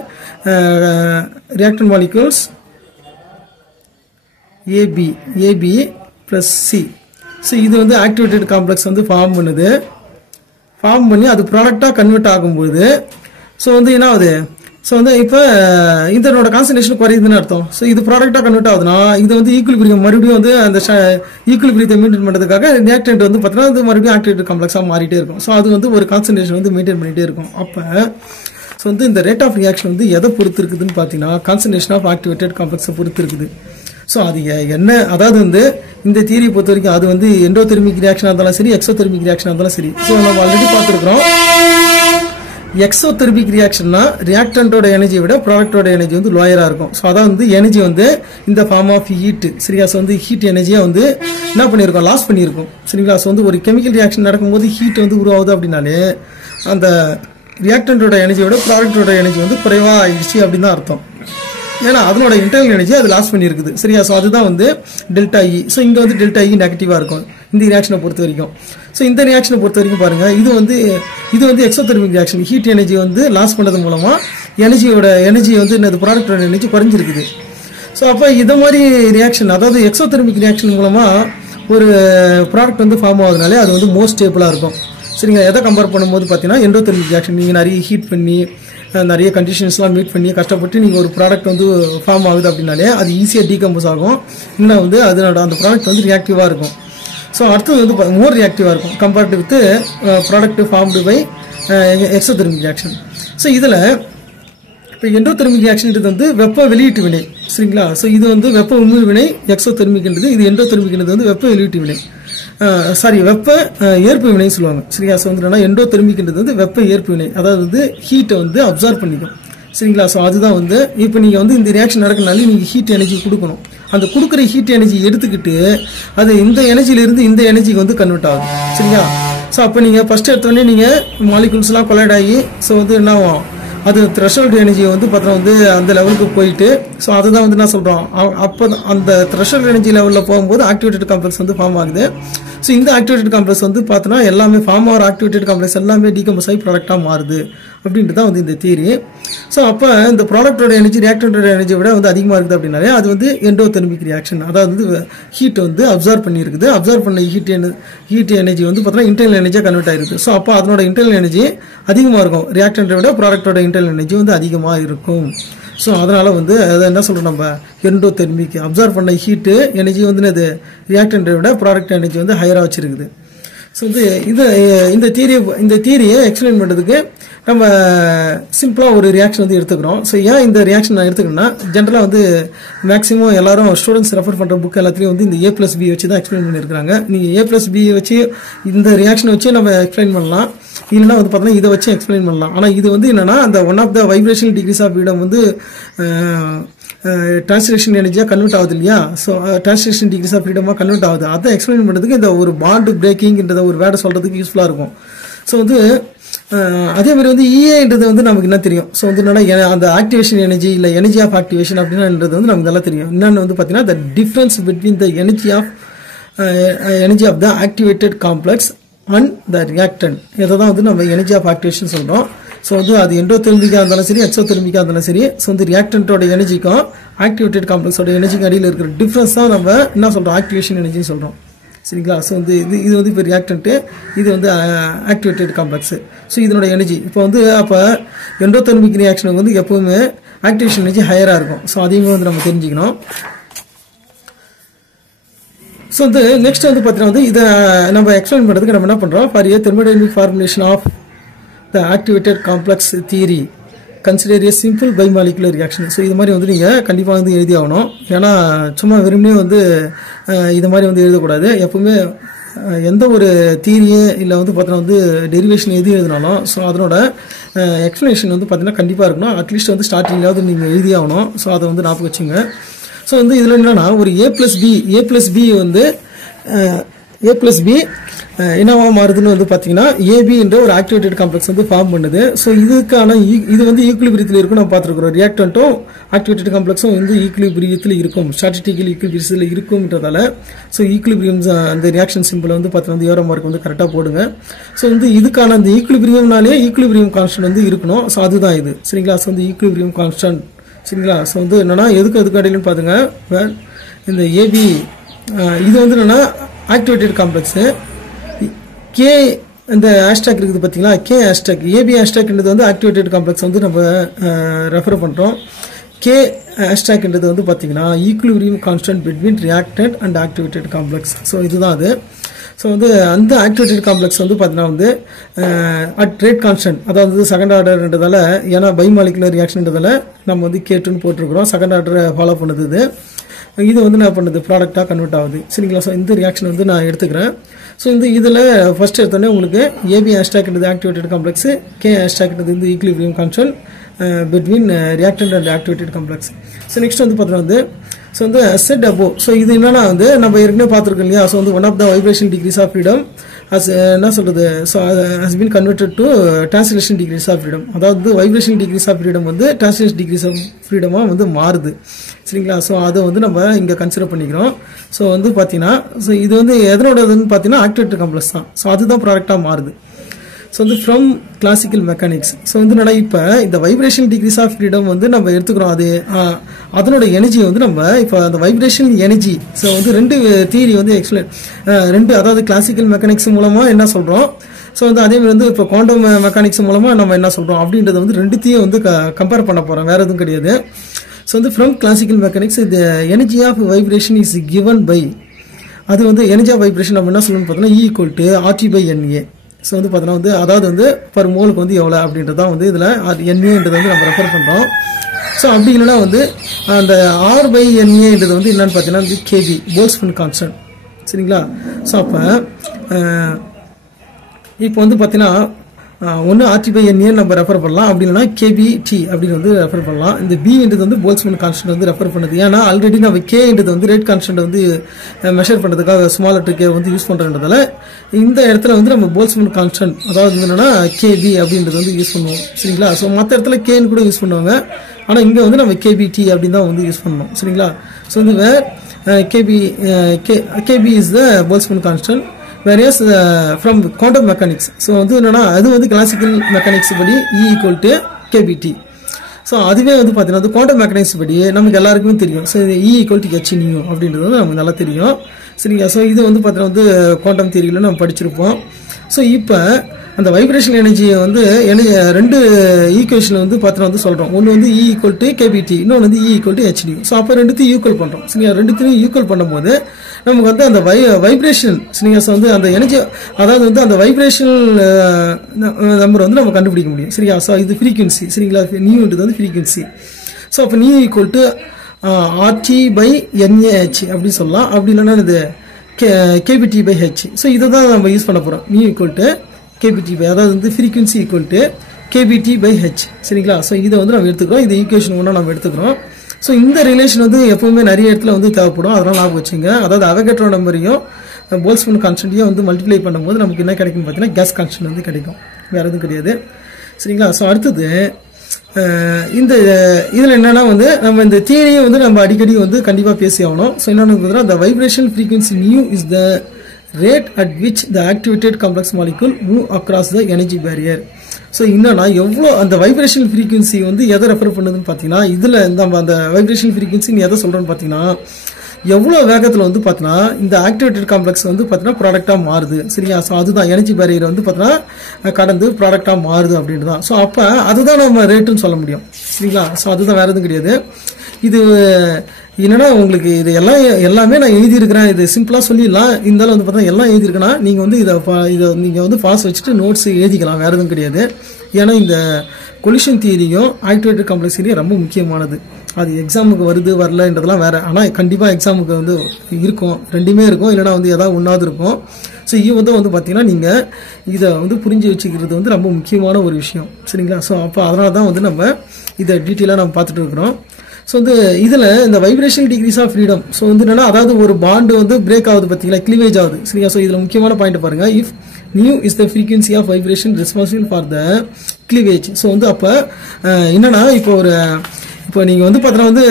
reactant molecules AB plus C. So இது வந்து ஆக்டிவேட்டட் காம்ப்ளெக்ஸ் வந்து ஃபார்ம் பண்ணி அது ப்ராடக்டாக கன்வெர்ட் ஆகும்போது ஸோ வந்து என்ன ஆகுது. ஸோ வந்து இப்போ இதனோட கான்சன்ட்ரேஷன் குறையுதுன்னு அர்த்தம். ஸோ இது ப்ராடக்டாக கன்வெர்ட் ஆகுதுன்னா இது வந்து ஈக்குவலிபிரியம் மறுபடியும் வந்து அந்த ஈக்குவலிபிரியத்தை மெயின்டைன் பண்ணுறதுக்காக ரியாக்டன்ட் வந்து பார்த்தீங்கன்னா அது மறுபடியும் ஆக்டிவேட்டட் காம்ப்ளெக்ஸாக மாறிட்டே இருக்கும். ஸோ அது வந்து ஒரு கான்சன்ட்ரேஷன் வந்து மெயின்டைன் பண்ணிகிட்டே இருக்கும். அப்போ ஸோ வந்து இந்த ரேட் ஆஃப் ரியாக்ஷன் வந்து எதை பொறுத்து இருக்குதுன்னு பார்த்தீங்கன்னா கான்சன்ட்ரேஷன் ஆஃப் ஆக்டிவேட்டட் காம்ப்ளெக்ஸை பொறுத்து இருக்குது. ஸோ அது என்ன, அதாவது வந்து இந்த தியரியை பொறுத்த வரைக்கும் அது வந்து எண்டோதெர்மிக் ரியாக்ஷனாக இருந்தாலும் சரி, எக்ஸோதெர்மிக் ரியாக்ஷனாக இருந்தாலும் சரி. ஸோ நம்ம ஆல்ரெடி பார்த்துருக்குறோம் எக்ஸோதெர்மிக் ரியாக்ஷன்னா ரியாக்டன்ட்டோட எனர்ஜியை விட ப்ராடக்டோட எனர்ஜி வந்து லோயராக இருக்கும். ஸோ அதான் வந்து எனர்ஜி வந்து இந்த ஃபார்ம் ஆஃப் ஹீட். சரியா. ஸோ வந்து ஹீட் எனர்ஜியாக வந்து என்ன பண்ணியிருக்கோம், லாஸ் பண்ணியிருக்கோம். சரிங்களா. ஸோ வந்து ஒரு கெமிக்கல் ரியாக்ஷன் நடக்கும்போது ஹீட் வந்து உருவாகுது அப்படின்னாலே அந்த ரியாக்டன்ட்டோட எனர்ஜியோட ப்ராடக்டோட எனர்ஜி வந்து குறைவாக ஆயிடுச்சு அப்படின்னு தான் அர்த்தம். ஏன்னா அதனோட இன்டர்னல் எனர்ஜி அது லாஸ் பண்ணியிருக்குது சரியா. ஸோ அதுதான் வந்து டெல்டா இ. ஸோ இங்கே வந்து டெல்டா இ நெகட்டிவாக இருக்கும் இந்த ரியாக்ஷனை பொறுத்த வரைக்கும். ஸோ இந்த ரியாக்ஷனை பொறுத்த வரைக்கும் பாருங்க, இது வந்து எக்ஸோதெர்மிக் ரியாக்ஷன். ஹீட் எனர்ஜி வந்து லாஸ் பண்ணது மூலமா எனர்ஜி வந்து இந்த ப்ராடக்டோட எனர்ஜி குறைஞ்சிருக்குது. ஸோ அப்போ இதை மாதிரி ரியாக்ஷன், அதாவது எக்ஸோதெர்மிக் ரியாக்ஷன் மூலமா ஒரு ப்ராடக்ட் வந்து ஃபார்ம் ஆகுதுனாலே அது வந்து மோஸ்ட் ஸ்டேபிளாக இருக்கும் சரிங்க. எதை கம்பேர் பண்ணும்போது பார்த்தீங்கன்னா எண்டோதெர்மிக் ரியாக்ஷன் நீங்கள் நிறைய ஹீட் பண்ணி நிறைய கண்டிஷன்ஸ்லாம் மீட் பண்ணி கஷ்டப்பட்டு நீங்கள் ஒரு ப்ராடக்ட் வந்து ஃபார்ம் ஆகுது அப்படின்னாலே அது ஈஸியாக டீகம்போஸ் ஆகும். இன்னும் வந்து அதனோட அந்த ப்ராடக்ட் வந்து ரியாக்டிவாக இருக்கும். ஸோ அடுத்தது வந்து மோர் ரியாக்டிவாக இருக்கும் compared with product formed by exothermic reaction. So இதில் இப்போ எண்டோதெர்மிக் ரியாக்ஷன்றது வந்து வெப்ப வெளியீட்டு வினை சரிங்களா. ஸோ இது வந்து வெப்ப உமிழ் வினை எக்ஸோதெர்மிக்ன்றது, இது எண்டோதெர்மிக்ன்றது வந்து வெப்ப வெளியீட்டு வினை, வெப்ப ஏற்பு வினைன்னு சொல்லுவாங்க சரிங்களா. ஸோ வந்து எண்டோதெர்மிக்ன்றது வந்து வெப்ப ஏற்பு வினை, அதாவது வந்து ஹீட்டை வந்து அப்சார்ப் பண்ணிக்கும் சரிங்களா. ஸோ அதுதான் வந்து இப்போ நீங்கள் வந்து இந்த ரியாக்ஷன் நடக்கனாலே நீங்கள் ஹீட் எனர்ஜி கொடுக்கணும். அந்த கொடுக்குற ஹீட் எனர்ஜி எடுத்துக்கிட்டு அது இந்த எனர்ஜியிலிருந்து இந்த எனர்ஜிக்கு வந்து கன்வெர்ட் ஆகும் சரிங்களா. ஸோ அப்போ நீங்கள் ஃபஸ்ட்டு எடுத்தோடனே நீங்கள் மாலிகுல்ஸ்லாம் கொலைட் ஆகி ஸோ வந்து என்ன ஆகும், அது த்ரெஷோல்டு எனர்ஜியை வந்து பார்த்தா வந்து அந்த லெவலுக்கு போயிட்டு ஸோ அதுதான் வந்து என்ன சொல்கிறோம், அப்போ அந்த த்ரெஷோல்டு எனர்ஜி லெவலில் போகும்போது ஆக்டிவேட்டட் காம்ப்ளெக்ஸ் வந்து ஃபார்ம் ஆகுது. ஸோ இந்த ஆக்டிவேட்டட் காம்ப்ளெக்ஸ் வந்து பார்த்தோன்னா எல்லாமே ஃபார்ம் ஆகிற ஆக்டிவேட்டட் காம்ப்ளெக்ஸ் எல்லாமே டீகம்போஸ் ஆகி ப்ராடக்டாக மாறுது அப்படின்ட்டு தான் வந்து இந்த தியரி. ஸோ அப்போ இந்த ப்ராடக்டோட எனர்ஜி ரியாக்டன்டோட எனர்ஜியை விட வந்து அதிகமாக இருக்குது அப்படின்னாலே அது வந்து எண்டோதெர்மிக் ரியாக்ஷன், அதாவது ஹீட் வந்து அப்சார்ப் பண்ணியிருக்குது. அப்சார்ப் பண்ண ஹீட் எனர்ஜி வந்து பார்த்தோன்னா இன்டர்னல் எனர்ஜியாக கன்வெர்ட் ஆகிருக்கு. ஸோ அப்போ அதனோட இன்டர்னல் எனர்ஜி அதிகமாக இருக்கும், ரியாக்டன்ட்டை விட ப்ராடக்டோட இன்டர்னல் எனர்ஜி வந்து அதிகமாக இருக்கும். ஸோ அதனால் வந்து அதை என்ன சொல்கிறோம், நம்ம எண்டோதெர்மிக் அப்சார்ப் பண்ண ஹீட்டு எனர்ஜி வந்து அது ரியாக்டன்ட்டை விட ப்ராடக்ட் எனர்ஜி வந்து ஹையராக வச்சுருக்குது. ஸோ வந்து இந்த தியரியை எக்ஸ்பிளைன் பண்ணுறதுக்கு நம்ம சிம்பிளாக ஒரு ரியாக்ஷன் வந்து எடுத்துக்கிறோம். ஸோ ஏன் இந்த ரியாக்ஷன் நான் எடுத்துக்கணும்னா, ஜென்ரலாக வந்து மேக்ஸிமம் எல்லாரும் ஸ்டூடெண்ட்ஸ் ரெஃபர் பண்ணுற புக் எல்லாத்துலேயும் வந்து இந்த A+B வச்சு தான் எக்ஸ்பிளைன் பண்ணியிருக்காங்க. நீங்கள் A+B வச்சு இந்த ரியாக்ஷனை வச்சு நம்ம எக்ஸ்பிளைன் பண்ணலாம், இல்லைன்னா வந்து பார்த்தோன்னா இதை வச்சு எக்ஸ்பிளைன் பண்ணலாம். ஆனால் இது வந்து என்னென்னா அந்த one of the vibrational degrees of freedom வந்து டிரான்ஸ்லேஷன் எனர்ஜியாக கன்வெர்ட் ஆகுது இல்லையா. ஸோ டிரான்ஸ்லேஷன் டிகிரிஸ் ஆஃப் ஃப்ரீடமாக கன்வெர்ட் ஆகுது. அதை எக்ஸ்பிளைன் பண்ணுறதுக்கு இந்த ஒரு பாண்டு பிரேக்கிங்ன்றத ஒரு வேர்டை சொல்கிறதுக்கு யூஸ்ஃபுல்லாக இருக்கும். ஸோ வந்து அதே மாதிரி வந்து EAன்றது வந்து நமக்கு என்ன தெரியும். ஸோ வந்து என்னன்னா அந்த ஆக்டிவேஷன் எனர்ஜி இல்லை எனர்ஜி ஆஃப் ஆக்டிவேஷன் அப்படின்றது வந்து நமக்கு நல்லா தெரியும். என்னென்னு வந்து பார்த்தீங்கன்னா the difference between the energy of the activated complex and the reactant, இதை தான் வந்து நம்ம எனர்ஜி ஆஃப் ஆக்டிவேஷன் சொல்கிறோம். ஸோ வந்து அது எண்டோதெர்மிக்காக இருந்தாலும் சரி எக்ஸோதெர்மிக்காக இருந்தாலும் சரி, ஸோ வந்து ரியாக்டன்ட்டோட எனர்ஜிக்கும் ஆக்டிவேட்டட் காம்ப்ளெக்ஸோட எனர்ஜிக்கு அடியில் இருக்கிற டிஃப்ரென்ஸ் தான் நம்ம என்ன சொல்கிறோம், ஆக்டிவேஷன் எனர்ஜின்னு சொல்கிறோம் சரிங்களா. ஸோ வந்து இது வந்து இப்போ ரியாக்டன்ட்டு, இது வந்து ஆக்டிவேட்டட் காம்ப்ளெக்ஸு. ஸோ இதனோட எனர்ஜி இப்போ வந்து அப்போ எண்டோதெர்மிக் ரியாக்ஷனுக்கு வந்து எப்போவுமே ஆக்டிவேஷன் எனர்ஜி ஹையராக இருக்கும். ஸோ அதையுமே வந்து நம்ம தெரிஞ்சுக்கணும். ஸோ வந்து நெக்ஸ்ட் வந்து பார்த்தீங்கன்னா வந்து இதை நம்ம எக்ஸ்பிளைன் பண்ணுறதுக்கு நம்ம என்ன பண்ணுறோம், for a thermodynamic formulation of the activated complex theory consider a simple bimolecular reaction. So இது மாதிரி வந்து நீங்கள் கண்டிப்பாக வந்து எழுதி ஆகணும். ஏன்னா சும்மா வெறுமனே வந்து இது மாதிரி வந்து எழுதக்கூடாது. எப்பவுமே எந்த ஒரு தியரியே இல்லை வந்து பார்த்தீங்கன்னா வந்து டெரிவேஷன் எது எழுதினாலும் ஸோ அதனோட எக்ஸ்ப்ளனேஷன் வந்து பார்த்தீங்கன்னா கண்டிப்பாக இருக்கணும். அட்லீஸ்ட் வந்து ஸ்டார்டிங்லாவது நீங்கள் எழுதி ஆகணும். ஸோ அதை வந்து ஞாபகம் வச்சுங்க. ஸோ வந்து இதில் என்னென்னா ஒரு A+B வந்து A+B என்னவா மாறுதுன்னு வந்து பார்த்தீங்கன்னா AB என்ற ஒரு ஆக்டிவேட்டட் காம்ப்ளெக்ஸ் வந்து ஃபார்ம் பண்ணுது. ஸோ இது வந்து ஈக்குலிபிரியத்தில் இருக்கும் நம்ம பார்த்துருக்குறோம். ரியாக்டன்ட்டும் ஆக்டிவேட்டட் காம்ப்ளெக்ஸும் வந்து ஈக்குலிபிரியத்தில் இருக்கும், ஸ்டாட்டிஸ்டிக்கல் ஈக்குலிபிரியத்தில் இருக்கும்ன்றதால ஸோ ஈக்குலிபிரியம் அந்த ரியாக்ஷன் சிம்பிள் வந்து பார்த்தீங்கன்னா வந்து ஏரோ மார்க் வந்து கரெக்டாக போடுங்க. ஸோ வந்து இதுக்கான அந்த ஈக்குலிபிரியம்னாலே ஈக்குலிபிரியம் கான்ஸ்டன்ட் வந்து இருக்கணும். ஸோ அதுதான் இது சரிங்களா. ஸோ வந்து ஈக்குலிபிரியம் கான்ஸ்டன்ட் சரிங்களா. ஸோ வந்து என்னன்னா எதுக்கு அடியிலும் பார்த்துங்க, இந்த AB இது வந்து என்னன்னா ஆக்டிவேட்டட் காம்ப்ளெக்ஸு. கே இந்த ஹேஷ்டாக் இருக்குது பார்த்தீங்களா, கே ஹேஷ்டாக் AB ஹேஷ்டாக்ன்றது வந்து ஆக்டிவேட்டட் காம்ப்ளெக்ஸ் வந்து நம்ம ரெஃபர் பண்ணுறோம். கே ஹேஷ்டாக்ன்றது வந்து பார்த்தீங்கன்னா equilibrium constant between reactant and activated complex. So இதுதான் அது. ஸோ வந்து அந்த ஆக்டிவேட்டட் காம்ப்ளெக்ஸ் வந்து பார்த்தீங்கன்னா வந்து அட் ரேட் கான்ஸ்டன்ட், அதாவது செகண்ட் ஆர்டர்ன்றதால, ஏன்னா பைமாலிகுலர் ரியாக்ஷன்றதால நம்ம வந்து K2ன்னு போட்டிருக்கிறோம். செகண்ட் ஆர்டரை ஃபாலோ பண்ணுது. இது வந்து என்ன பண்ணுது, ப்ராடக்டாக கன்வெர்ட் ஆகுது சரிங்களா. ஸோ இந்த ரியாக்ஷன் வந்து நான் எடுத்துக்கிறேன். ஸோ இதில் ஃபர்ஸ்ட் எடுத்தோடனே உங்களுக்கு AB ஹேஷ்டாக்ன்றது ஆக்டிவேட்டட் காம்ப்ளெக்ஸு, K ஹேஷ்டாக்ன்றது வந்து equilibrium constant between reactant and activated complex. So next வந்து பார்த்தீங்கன்னா வந்து ஸோ வந்து செட் அபோ. ஸோ இது என்னன்னா வந்து நம்ம ஏற்கனவே பார்த்துருக்கோம் இல்லையா. ஸோ வந்து one of the vibration degrees of freedom என்ன சொல்கிறது, so has been converted to translation degrees of freedom. அதாவது வைப்ரேஷன் டிகிரிஸ் ஆஃப் ஃப்ரீடம் வந்து டிரான்ஸ்லேஷன் டிகிரிஸ் ஆஃப் ஃப்ரீடமாக வந்து மாறுது. சரிங்களா? ஸோ அதை வந்து நம்ம இங்கே கன்சிடர் பண்ணிக்கிறோம். ஸோ வந்து பார்த்தீங்கன்னா ஸோ இது வந்து எதனோடதுன்னு பார்த்தீங்கன்னா ஆக்டிவேட்டட் காம்ப்ளெக்ஸ் தான். ஸோ அதுதான் ப்ராடக்டாக மாறுது. ஸோ வந்து ஃப்ரம் கிளாசிக்கல் மெக்கானிக்ஸ். ஸோ வந்து என்னன்னா இப்போ இந்த வைப்ரேஷன் டிகிரிஸ் ஆஃப் ஃப்ரீடம் வந்து நம்ம எடுத்துக்கிறோம். அது அதனோட எனர்ஜி வந்து நம்ம இப்போ அந்த வைப்ரேஷன் எனர்ஜி ஸோ வந்து ரெண்டு தியரி வந்து ரெண்டு, அதாவது கிளாசிக்கல் மெக்கானிக்ஸ் மூலமாக என்ன சொல்கிறோம், ஸோ வந்து அதேமாதிரி வந்து இப்போ குவாண்டம் மெக்கானிக்ஸ் மூலமாக நம்ம என்ன சொல்கிறோம் அப்படின்றத வந்து ரெண்டுத்தையும் வந்து கம்பேர் பண்ண போகிறோம், வேறு எதுவும் கிடையாது. ஸோ வந்து from classical mechanics the energy of vibration is given by, அது வந்து எனர்ஜி ஆஃப் வைப்ரேஷன் நம்ம என்ன சொல்லணும்னு பார்த்தோம்னா E=RT/NA. ஸோ வந்து பார்த்தோன்னா வந்து அதாவது வந்து பர் மோலுக்கு வந்து எவ்வளோ அப்படின்றதான் வந்து இதில் NAன்றது வந்து நம்ம ரெஃபர் பண்ணுறோம். ஸோ அப்படி இல்லைன்னா வந்து அந்த R/NAன்றது வந்து என்னன்னு பார்த்தீங்கன்னா வந்து KB போல்ட்ஸ்மேன் கான்ஸ்டன்ட். சரிங்களா? ஸோ அப்போ இப்போ வந்து பார்த்தீங்கன்னா ஒன்று RT/NA நம்ம ரெஃபர் பண்ணலாம், அப்படி இல்லைனா KBT அப்படின்னு வந்து ரெஃபர் பண்ணலாம். இந்த B-ன்றது வந்து போல்ட்ஸ்மேன் கான்ஸ்டன்ட் வந்து ரெஃபர் பண்ணுது. ஏன்னா ஆல்ரெடி நம்ம K-ன்றது வந்து ரேட் கான்ஸ்டன்ட் வந்து மெஷர் பண்ணுறதுக்காக ஸ்மால் லெட்டர் K வந்து யூஸ் பண்ணுறதுனால இந்த இடத்துல வந்து நம்ம போல்ட்ஸ்மேன் கான்ஸ்டன்ட் அதாவது என்னன்னா KB அப்படின்றது வந்து யூஸ் பண்ணுவோம். சரிங்களா? ஸோ மற்ற இடத்துல K-ன்னு கூட யூஸ் பண்ணுவாங்க, ஆனால் இங்கே வந்து நம்ம KBT அப்படின்னு தான் வந்து யூஸ் பண்ணணும். சரிங்களா? ஸோ வந்து KB is the Boltzmann constant. Whereas from quantum mechanics, so வந்து என்னன்னா அது வந்து கிளாசிக்கல் மெக்கானிக்ஸ் படி E=KBT. ஸோ அதுவே வந்து பார்த்தீங்கன்னா அது குவாண்டம் மெக்கானிக்ஸ் படி நமக்கு எல்லாருக்குமே தெரியும். ஸோ E=hν அப்படின்றது வந்து நமக்கு நல்லா தெரியும். சரிங்களா? ஸோ இது வந்து பார்த்தீங்கன்னா வந்து குவாண்டம் தியரியில் நம்ம படிச்சிருப்போம். ஸோ இப்போ அந்த வைப்ரேஷன் எனர்ஜியை வந்து ரெண்டு ஈக்குவேஷன் வந்து பார்த்தீங்கன்னா வந்து சொல்கிறோம். ஒன்று வந்து E=KBT, இன்னொன்று வந்து E=hν. ஸோ அப்போ ரெண்டுத்தையும் ஈக்குவல் பண்ணுறோம். சரிங்களா? ரெண்டுத்தையும் ஈக்குவல் பண்ணும்போது நமக்கு வந்து அந்த வைப்ரேஷன் சரிங்களா வந்து அந்த எனர்ஜி அதாவது வந்து அந்த வைப்ரேஷன் நம்பர் வந்து நம்ம கண்டுபிடிக்க முடியும். சரியா? ஸோ இது ஃப்ரீக்வன்சி. சரிங்களா? நியூன்றது வந்து ஃப்ரீக்வன்சி. ஸோ அப்போ RT/NAH அப்படின்னு சொல்லலாம். அப்படி இல்லைன்னா இது KBT/H. ஸோ இதை தான் நம்ம யூஸ் பண்ண போகிறோம். KBT அதாவது வந்து ஃப்ரீக்வன்சி KBT/H. சரிங்களா? ஸோ இதை வந்து நம்ம எடுத்துக்கிறோம். இது ஈக்குவேஷன் ஒன்றா நம்ம எடுத்துக்கிறோம். ஸோ இந்த ரிலேஷன் வந்து எப்பவுமே நிறைய இடத்துல வந்து தேவைப்படும், அதெல்லாம் ஞாபகம் வச்சுங்க. அதாவது அவகேட்ரோ நம்பரையும் போல்ட்ஸ்மேன் கான்ஸ்டன்ட்டையும் வந்து மல்டிப்ளை பண்ணும்போது நமக்கு என்ன கிடைக்கும் பார்த்தீங்கன்னா கேஸ் கான்ஸ்டன்ட் வந்து கிடைக்கும், வேறு எதுவும் கிடையாது. சரிங்களா? ஸோ அடுத்தது இந்த இதில் என்னன்னா வந்து நம்ம இந்த தியரியை வந்து நம்ம அடிக்கடி வந்து கண்டிப்பாக பேசி ஆகணும். ஸோ என்னென்னு பார்த்தீங்கன்னா the vibration frequency nu is the rate at which the activated complex molecule move across the energy barrier. So என்னன்னா எவ்வளோ அந்த வைப்ரேஷன் ஃப்ரீக்வன்சி வந்து எதை ரெஃபர் பண்ணுதுன்னு பார்த்தீங்கன்னா இதில் நம்ம அந்த வைப்ரேஷன் ஃப்ரீக்வன்சின்னு எதை சொல்கிறோன்னு பார்த்தீங்கன்னா எவ்வளோ வேகத்தில் வந்து பார்த்தீங்கன்னா இந்த ஆக்டிவேட்டட் காம்ப்ளெக்ஸ் வந்து பார்த்தீங்கன்னா ப்ராடக்டாக மாறுது. சரியா? ஸோ அதுதான் எனர்ஜி பேரியர் வந்து பார்த்தீங்கன்னா கடந்து ப்ராடக்டாக மாறுது அப்படின்ட்டு தான். ஸோ அப்போ அதுதான் நம்ம ரேட்டுன்னு சொல்ல முடியும். சரிங்களா? ஸோ அதுதான் வேறு எதுவும் கிடையாது. இது என்னன்னா உங்களுக்கு இது எல்லாமே நான் எழுதியிருக்கிறேன். இது சிம்பிளாக சொல்லிடலாம். இருந்தாலும் வந்து பார்த்தா எல்லாம் எழுதியிருக்கேன்னா நீங்கள் வந்து இதை நீங்கள் வந்து பாஸ் வச்சுட்டு நோட்ஸ் எழுதிக்கலாம், வேறு எதுவும் கிடையாது. ஏன்னா இந்த கொலிஷன் தியரியும் ஆக்டிவேட்டட் காம்ப்ளெக்ஸ் தியரியும் ரொம்ப முக்கியமானது. அது எக்ஸாமுக்கு வருது வரலன்றதெல்லாம் வேறு, ஆனால் கண்டிப்பாக எக்ஸாமுக்கு வந்து இருக்கும், ரெண்டுமே இருக்கும், இல்லைனா வந்து ஏதாவது ஒன்றாவது இருக்கும். ஸோ இது வந்து பார்த்தீங்கன்னா நீங்கள் இதை வந்து புரிஞ்சு வச்சுக்கிறது வந்து ரொம்ப முக்கியமான ஒரு விஷயம். சரிங்களா? ஸோ அப்போ அதனால தான் வந்து நம்ம இதை டீட்டெயிலாக நம்ம பார்த்துட்டு இருக்கிறோம். ஸோ வந்து இதில் இந்த vibration degrees of freedom so வந்து என்னன்னா அதாவது ஒரு பாண்டு வந்து பிரேக் ஆகுது பார்த்தீங்களா, கிளிவேஜ் ஆகுது. சரியா? ஸோ இதில் முக்கியமான பாயிண்ட் பாருங்க. If nu is the frequency of vibration responsible for the cleavage. So வந்து அப்போ என்னன்னா இப்போ நீங்கள் வந்து பார்த்தீங்கன்னா வந்து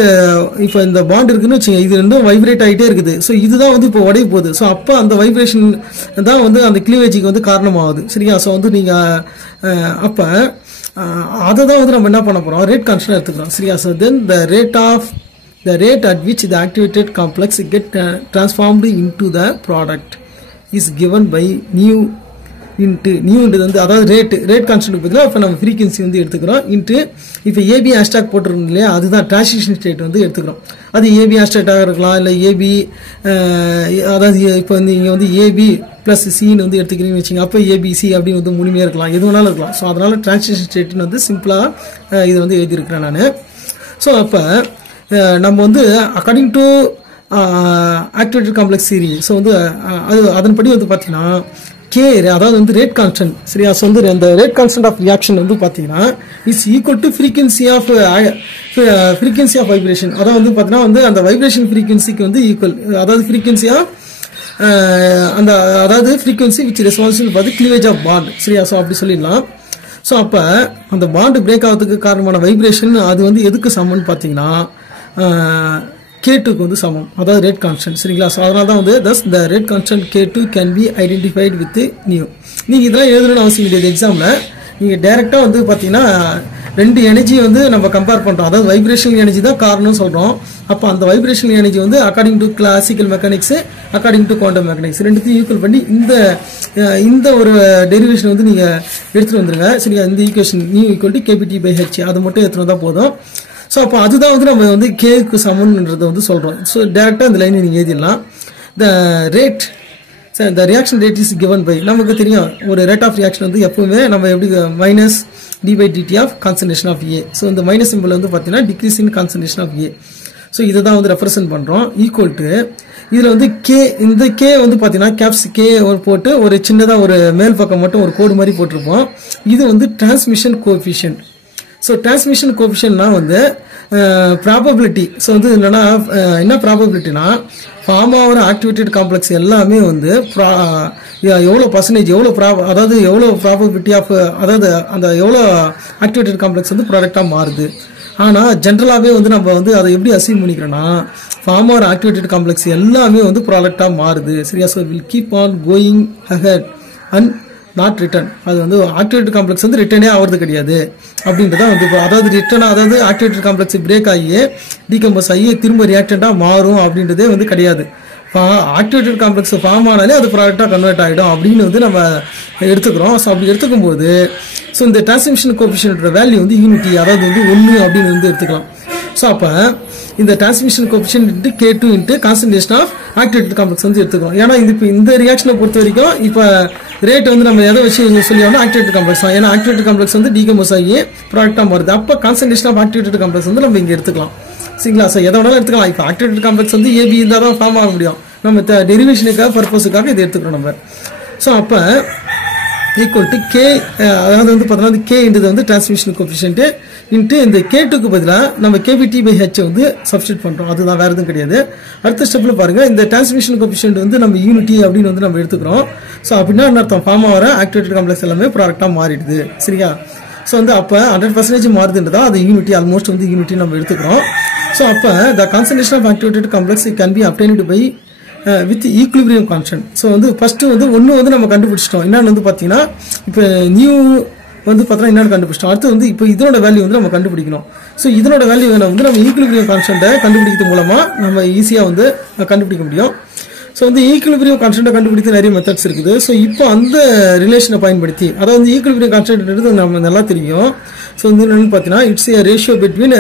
இப்போ இந்த பாண்ட் இருக்குன்னு வச்சுங்க, இது ரெண்டும் வைப்ரேட் ஆகிட்டே இருக்குது. ஸோ இதுதான் வந்து இப்போ உடைய போகுது. ஸோ அப்போ அந்த வைப்ரேஷன் தான் வந்து அந்த கிளிவேஜுக்கு வந்து காரணமாகுது. சரியா? ஸோ வந்து நீங்கள் அப்போ அதை தான் வந்து நம்ம என்ன பண்ண போகிறோம், ரேட் கான்ஸ்டன்ட் எடுத்துக்கிறோம். சரியா? So then the rate at which the activated complex get transformed into the product is given by நியூன்றது வந்து அதாவது ரேட் கான்ஸ்டன்ட் பதிலாக இப்போ நம்ம ஃப்ரீக்வன்சி வந்து எடுத்துக்கிறோம் இன்ட்டு இப்போ ஏபி ஹேஷ்டாக் போட்டிருக்கோம் இல்லையா, அதுதான் டிரான்சிஷன் ஸ்டேட் வந்து எடுத்துக்கிறோம். அது ஏபி ஹேஷ்டாக இருக்கலாம், இல்லை ஏபி அதாவது இப்போ வந்து நீங்கள் வந்து ஏபி ப்ளஸ் சின்னு வந்து எடுத்துக்கிறீங்கன்னு வச்சுங்க, அப்போ ஏபிசி அப்படின்னு வந்து முழுமையாக இருக்கலாம், எது வேணாலும் இருக்கலாம். ஸோ அதனால் டிரான்சிஷன் ஸ்டேட்னு வந்து சிம்பிளாக இதை வந்து எழுதியிருக்கிறேன் நான். ஸோ அப்போ நம்ம வந்து according to activated complex theory so வந்து அதன்படி வந்து பார்த்தீங்கன்னா அதாவது வந்து ரேட் கான்ஸ்டன்ட். சரியா? ஸோ வந்து அந்த ரேட் கான்ஸ்டன்ட் ஆஃப் ரியாக்ஷன் வந்து பார்த்தீங்கன்னா is equal to frequency of vibration. அதாவது வந்து பார்த்தீங்கன்னா வந்து அந்த வைப்ரேஷன் ஃப்ரீக்வன்சிக்கு வந்து ஈக்குவல், அதாவது ஃப்ரீக்வன்சி ஆஃப் அந்த அதாவது frequency which responsible for the cleavage of bond. சரியா? ஸோ அப்படி சொல்லிடலாம். ஸோ அப்போ அந்த பாண்டு பிரேக் ஆகிறதுக்கு காரணமான வைப்ரேஷன் அது வந்து எதுக்கு சமம்னு பார்த்தீங்கன்னா K2க்கு வந்து சமம், அதாவது ரேட் கான்ஸ்டன்ட். சரிங்களா? ஸோ அதனால தான் வந்து thus the rate constant K2 can be identified with nu. நீங்கள் இதெல்லாம் எழுதணும்னு அவசியம் கிடையாது. எக்ஸாமில் நீங்கள் டைரெக்டாக வந்து பார்த்தீங்கன்னா ரெண்டு எனர்ஜி வந்து நம்ம கம்பேர் பண்ணுறோம். அதாவது வைப்ரேஷனல் எனர்ஜி தான் காரணம்னு சொல்கிறோம். அப்போ அந்த வைப்ரேஷனல் எனர்ஜி வந்து according to classical mechanics, according to quantum mechanics ரெண்டுத்தையும் ஈக்குவல் பண்ணி இந்த ஒரு டெரிவேஷன் வந்து நீங்கள் எடுத்துகிட்டு வந்துருங்க. சரியா? இந்த equation new equal to KBT/H அதை மட்டும் எடுத்துகிட்டு வந்தால் போதும். ஸோ அப்போ அதுதான் வந்து நம்ம வந்து கேக்கு சமன்றதை வந்து சொல்கிறோம். ஸோ டேரெக்டாக இந்த லைனை நீங்கள் எழுதிடலாம். The reaction rate is given by, நமக்கு தெரியும் ஒரு ரேட் ஆஃப் ரியாக்ஷன் வந்து எப்பவுமே நம்ம எப்படி minus d/dt of concentration of A. So இந்த மைனஸ் சிம்பிள் வந்து பார்த்தீங்கன்னா decrease in concentration of A. So இதை தான் வந்து ரெப்ரசென்ட் பண்ணுறோம். ஈக்குவல் டு இதில் வந்து இந்த கே வந்து பார்த்தீங்கன்னா கேப்ஸ் கே போட்டு ஒரு சின்னதாக ஒரு மேல் பக்கம் மட்டும் ஒரு கோடு மாதிரி போட்டிருப்போம். இது வந்து டிரான்ஸ்மிஷன் கோஎஃபிஷியன்ட். ஸோ டிரான்ஸ்மிஷன் கோஎஃபிஷியன்ட்னா வந்து ப்ராபபிலிட்டி. ஸோ வந்து என்னன்னா என்ன ப்ராபபிலிட்டினா ஃபார்ம் ஆகிற ஆக்டிவேட்டட் காம்ப்ளெக்ஸ் எல்லாமே வந்து எவ்வளோ பர்சன்டேஜ் அதாவது எவ்வளோ ப்ராபபிலிட்டி ஆஃப் அதாவது அந்த எவ்வளோ ஆக்டிவேட்டட் காம்ப்ளெக்ஸ் வந்து ப்ராடக்டாக மாறுது. ஆனால் ஜென்ரலாகவே வந்து நம்ம வந்து அதை எப்படி அசீவ் பண்ணிக்கிறோன்னா ஃபார்ம் ஆகிற ஆக்டிவேட்டட் காம்ப்ளெக்ஸ் எல்லாமே வந்து ப்ராடக்டாக மாறுது. சரியா? So will keep on going ahead and not return. அது வந்து ஆக்டிவேட்டட் காம்ப்ளெக்ஸ் வந்து ரிட்டர்னே ஆகிறது கிடையாது அப்படின்றத வந்து அதாவது ஆக்டிவேட்டட் காம்ப்ளெக்ஸ் பிரேக் ஆகி டீகம்போஸ் ஆகி திரும்ப ரியாக்டண்டாக மாறும் அப்படின்றதே வந்து கிடையாது. ஆக்டிவேட்டட் காம்ப்ளெக்ஸ் ஃபார்ம் ஆனாலே அது ப்ராடக்டாக கன்வெர்ட் ஆகிடும் அப்படின்னு வந்து நம்ம எடுத்துக்கிறோம். ஸோ அப்படி எடுத்துக்கும் போது ஸோ இந்த டிரான்ஸ்மிஷன் கோஎஃபிஷியன்ட்டோட வேல்யூ வந்து யூனிட்டி, அதாவது வந்து 1 அப்படின்னு வந்து எடுத்துக்கலாம். ஸோ அப்போ இந்த transmission coefficient K2 into concentration of activated complex வந்து எடுத்துக்கிறோம். ஏன்னா இப்போ இந்த ரியாக்ஷனை பொறுத்த வரைக்கும் இப்போ ரேட் வந்து நம்ம எதை வச்சு சொல்லி ஆக்டிவேட்டட் காம்ப்ளெக்ஸ் தான். ஏன்னா ஆக்டிவேட்டட் காம்ப்ளெக்ஸ் வந்து டீகம்போஸ் ஆகி ப்ராடக்டாக மாறுது. அப்போ கான்சன்ட்ரேஷன் ஆஃப் ஆக்டிவேட்டட் காம்ப்ளெக்ஸ் வந்து நம்ம இங்கே எடுத்துக்கலாம். சரிங்களா? ஸோ எதை வேணாலும் எடுத்துக்கலாம். இப்போ ஆக்டிவேட்டட் காம்ப்ளெக்ஸ் வந்து ஏபி இருந்தால் தான் ஃபார்ம் ஆக முடியும். நம்ம டெரிவேஷனுக்காக பர்பஸுக்காக இதை எடுத்துக்கிறோம் நம்ம. ஸோ அப்போ ஈக்குவல் டு கே, அதாவது வந்து பார்த்தோம்னா கே இன்றது வந்து டிரான்ஸ்மிஷன் கோஎஃபிஷியன்ட் இன்ட்டு இந்த K2க்கு பதிலாக நம்ம KBT/H வந்து சப்ஸ்டிட் பண்ணுறோம். அதுதான் வேறு எதுவும் கிடையாது. அடுத்த ஸ்டெப்பில் பாருங்கள், இந்த டிரான்ஸ்மிஷன் கோஎஃபிஷியன்ட் வந்து நம்ம யூனிட்டி அப்படின்னு வந்து நம்ம எடுத்துக்கிறோம். ஸோ அப்படின்னா என்ன அர்த்தம்? ஃபார்ம் ஆகிற ஆக்டிவேட்டட் காம்ப்ளெக்ஸ் எல்லாமே ப்ராடக்டாக மாறிடுது. சரியா? ஸோ வந்து அப்போ 100% மாறுதுன்றதா அது யூனிட்டி, ஆல்மோஸ்ட் வந்து யூனிட்டி நம்ம எடுத்துக்கிறோம். ஸோ அப்போ the concentration of activated complex can be obtained by with equilibrium constant. So வந்து ஃபஸ்ட்டு வந்து ஒன்று வந்து நம்ம கண்டுபிடிச்சிட்டோம். என்னன்னு வந்து பார்த்தீங்கன்னா இப்போ நியூ வந்து பார்த்தோன்னா என்னென்னு கண்டுபிடிச்சிட்டோம். அடுத்து வந்து இப்போ இதனோட வேல்யூ வந்து நம்ம கண்டுபிடிக்கணும். ஸோ இதனோட வேல்யூ வந்து நம்ம ஈக்குலிபிரியம் கான்ஸ்டன்ட்டை கண்டுபிடிக்கிறது மூலமாக நம்ம ஈஸியாக வந்து கண்டுபிடிக்க முடியும். ஸோ வந்து ஈக்குலிபிரியம் கான்ஸ்டன்ட்டை கண்டுபிடிக்க நிறைய மெத்தட்ஸ் இருக்குது. ஸோ இப்போ அந்த ரிலேஷனை பயன்படுத்தி, அதாவது ஈக்குலிபிரியம் கான்ஸ்டன்ட்ன்றது நம்ம நல்லா தெரியும். ஸோ வந்து என்னென்னு பார்த்தீங்கன்னா it's a ratio between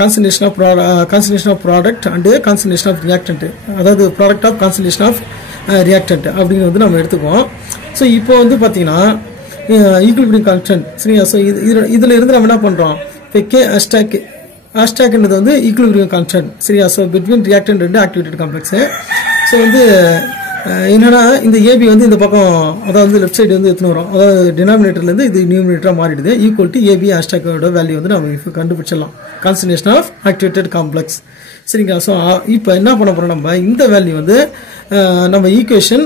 concentration of product and concentration of reactant, அதாவது product of concentration of reactant அப்படின்னு வந்து நம்ம எடுத்துக்குவோம். ஸோ இப்போ வந்து பார்த்தீங்கன்னா ஈக்குலிபிரியம் கான்ஸ்டன்ட். சரியா? ஸோ இதில் இருந்து நம்ம என்ன பண்ணுறோம்? இப்போ ஹேஷ்டாக்ன்றது வந்து ஈக்குலிபிரியம் கான்ஸ்டன்ட். சரியா? So between reactant and activated complex. So வந்து என்னன்னா இந்த ஏபி வந்து இந்த பக்கம் அதாவது லெஃப்ட் சைடு வந்து எடுத்துன்னு வரும், அதாவது டினாமினேட்டர்லேருந்து இது நியூமினேட்டராக மாறிடுது. ஈக்குவல் டு ஏபி ஹேஷ்டாக்கோட வேல்யூ வந்து நம்ம இப்போ கண்டுபிடிச்சிடலாம், கான்சன்ட்ரேஷன் ஆஃப் ஆக்டிவேட்டட் காம்ப்ளெக்ஸ். சரிங்களா? ஸோ இப்போ என்ன பண்ண போகிறோம்? நம்ம இந்த வேல்யூ வந்து நம்ம ஈக்குவேஷன்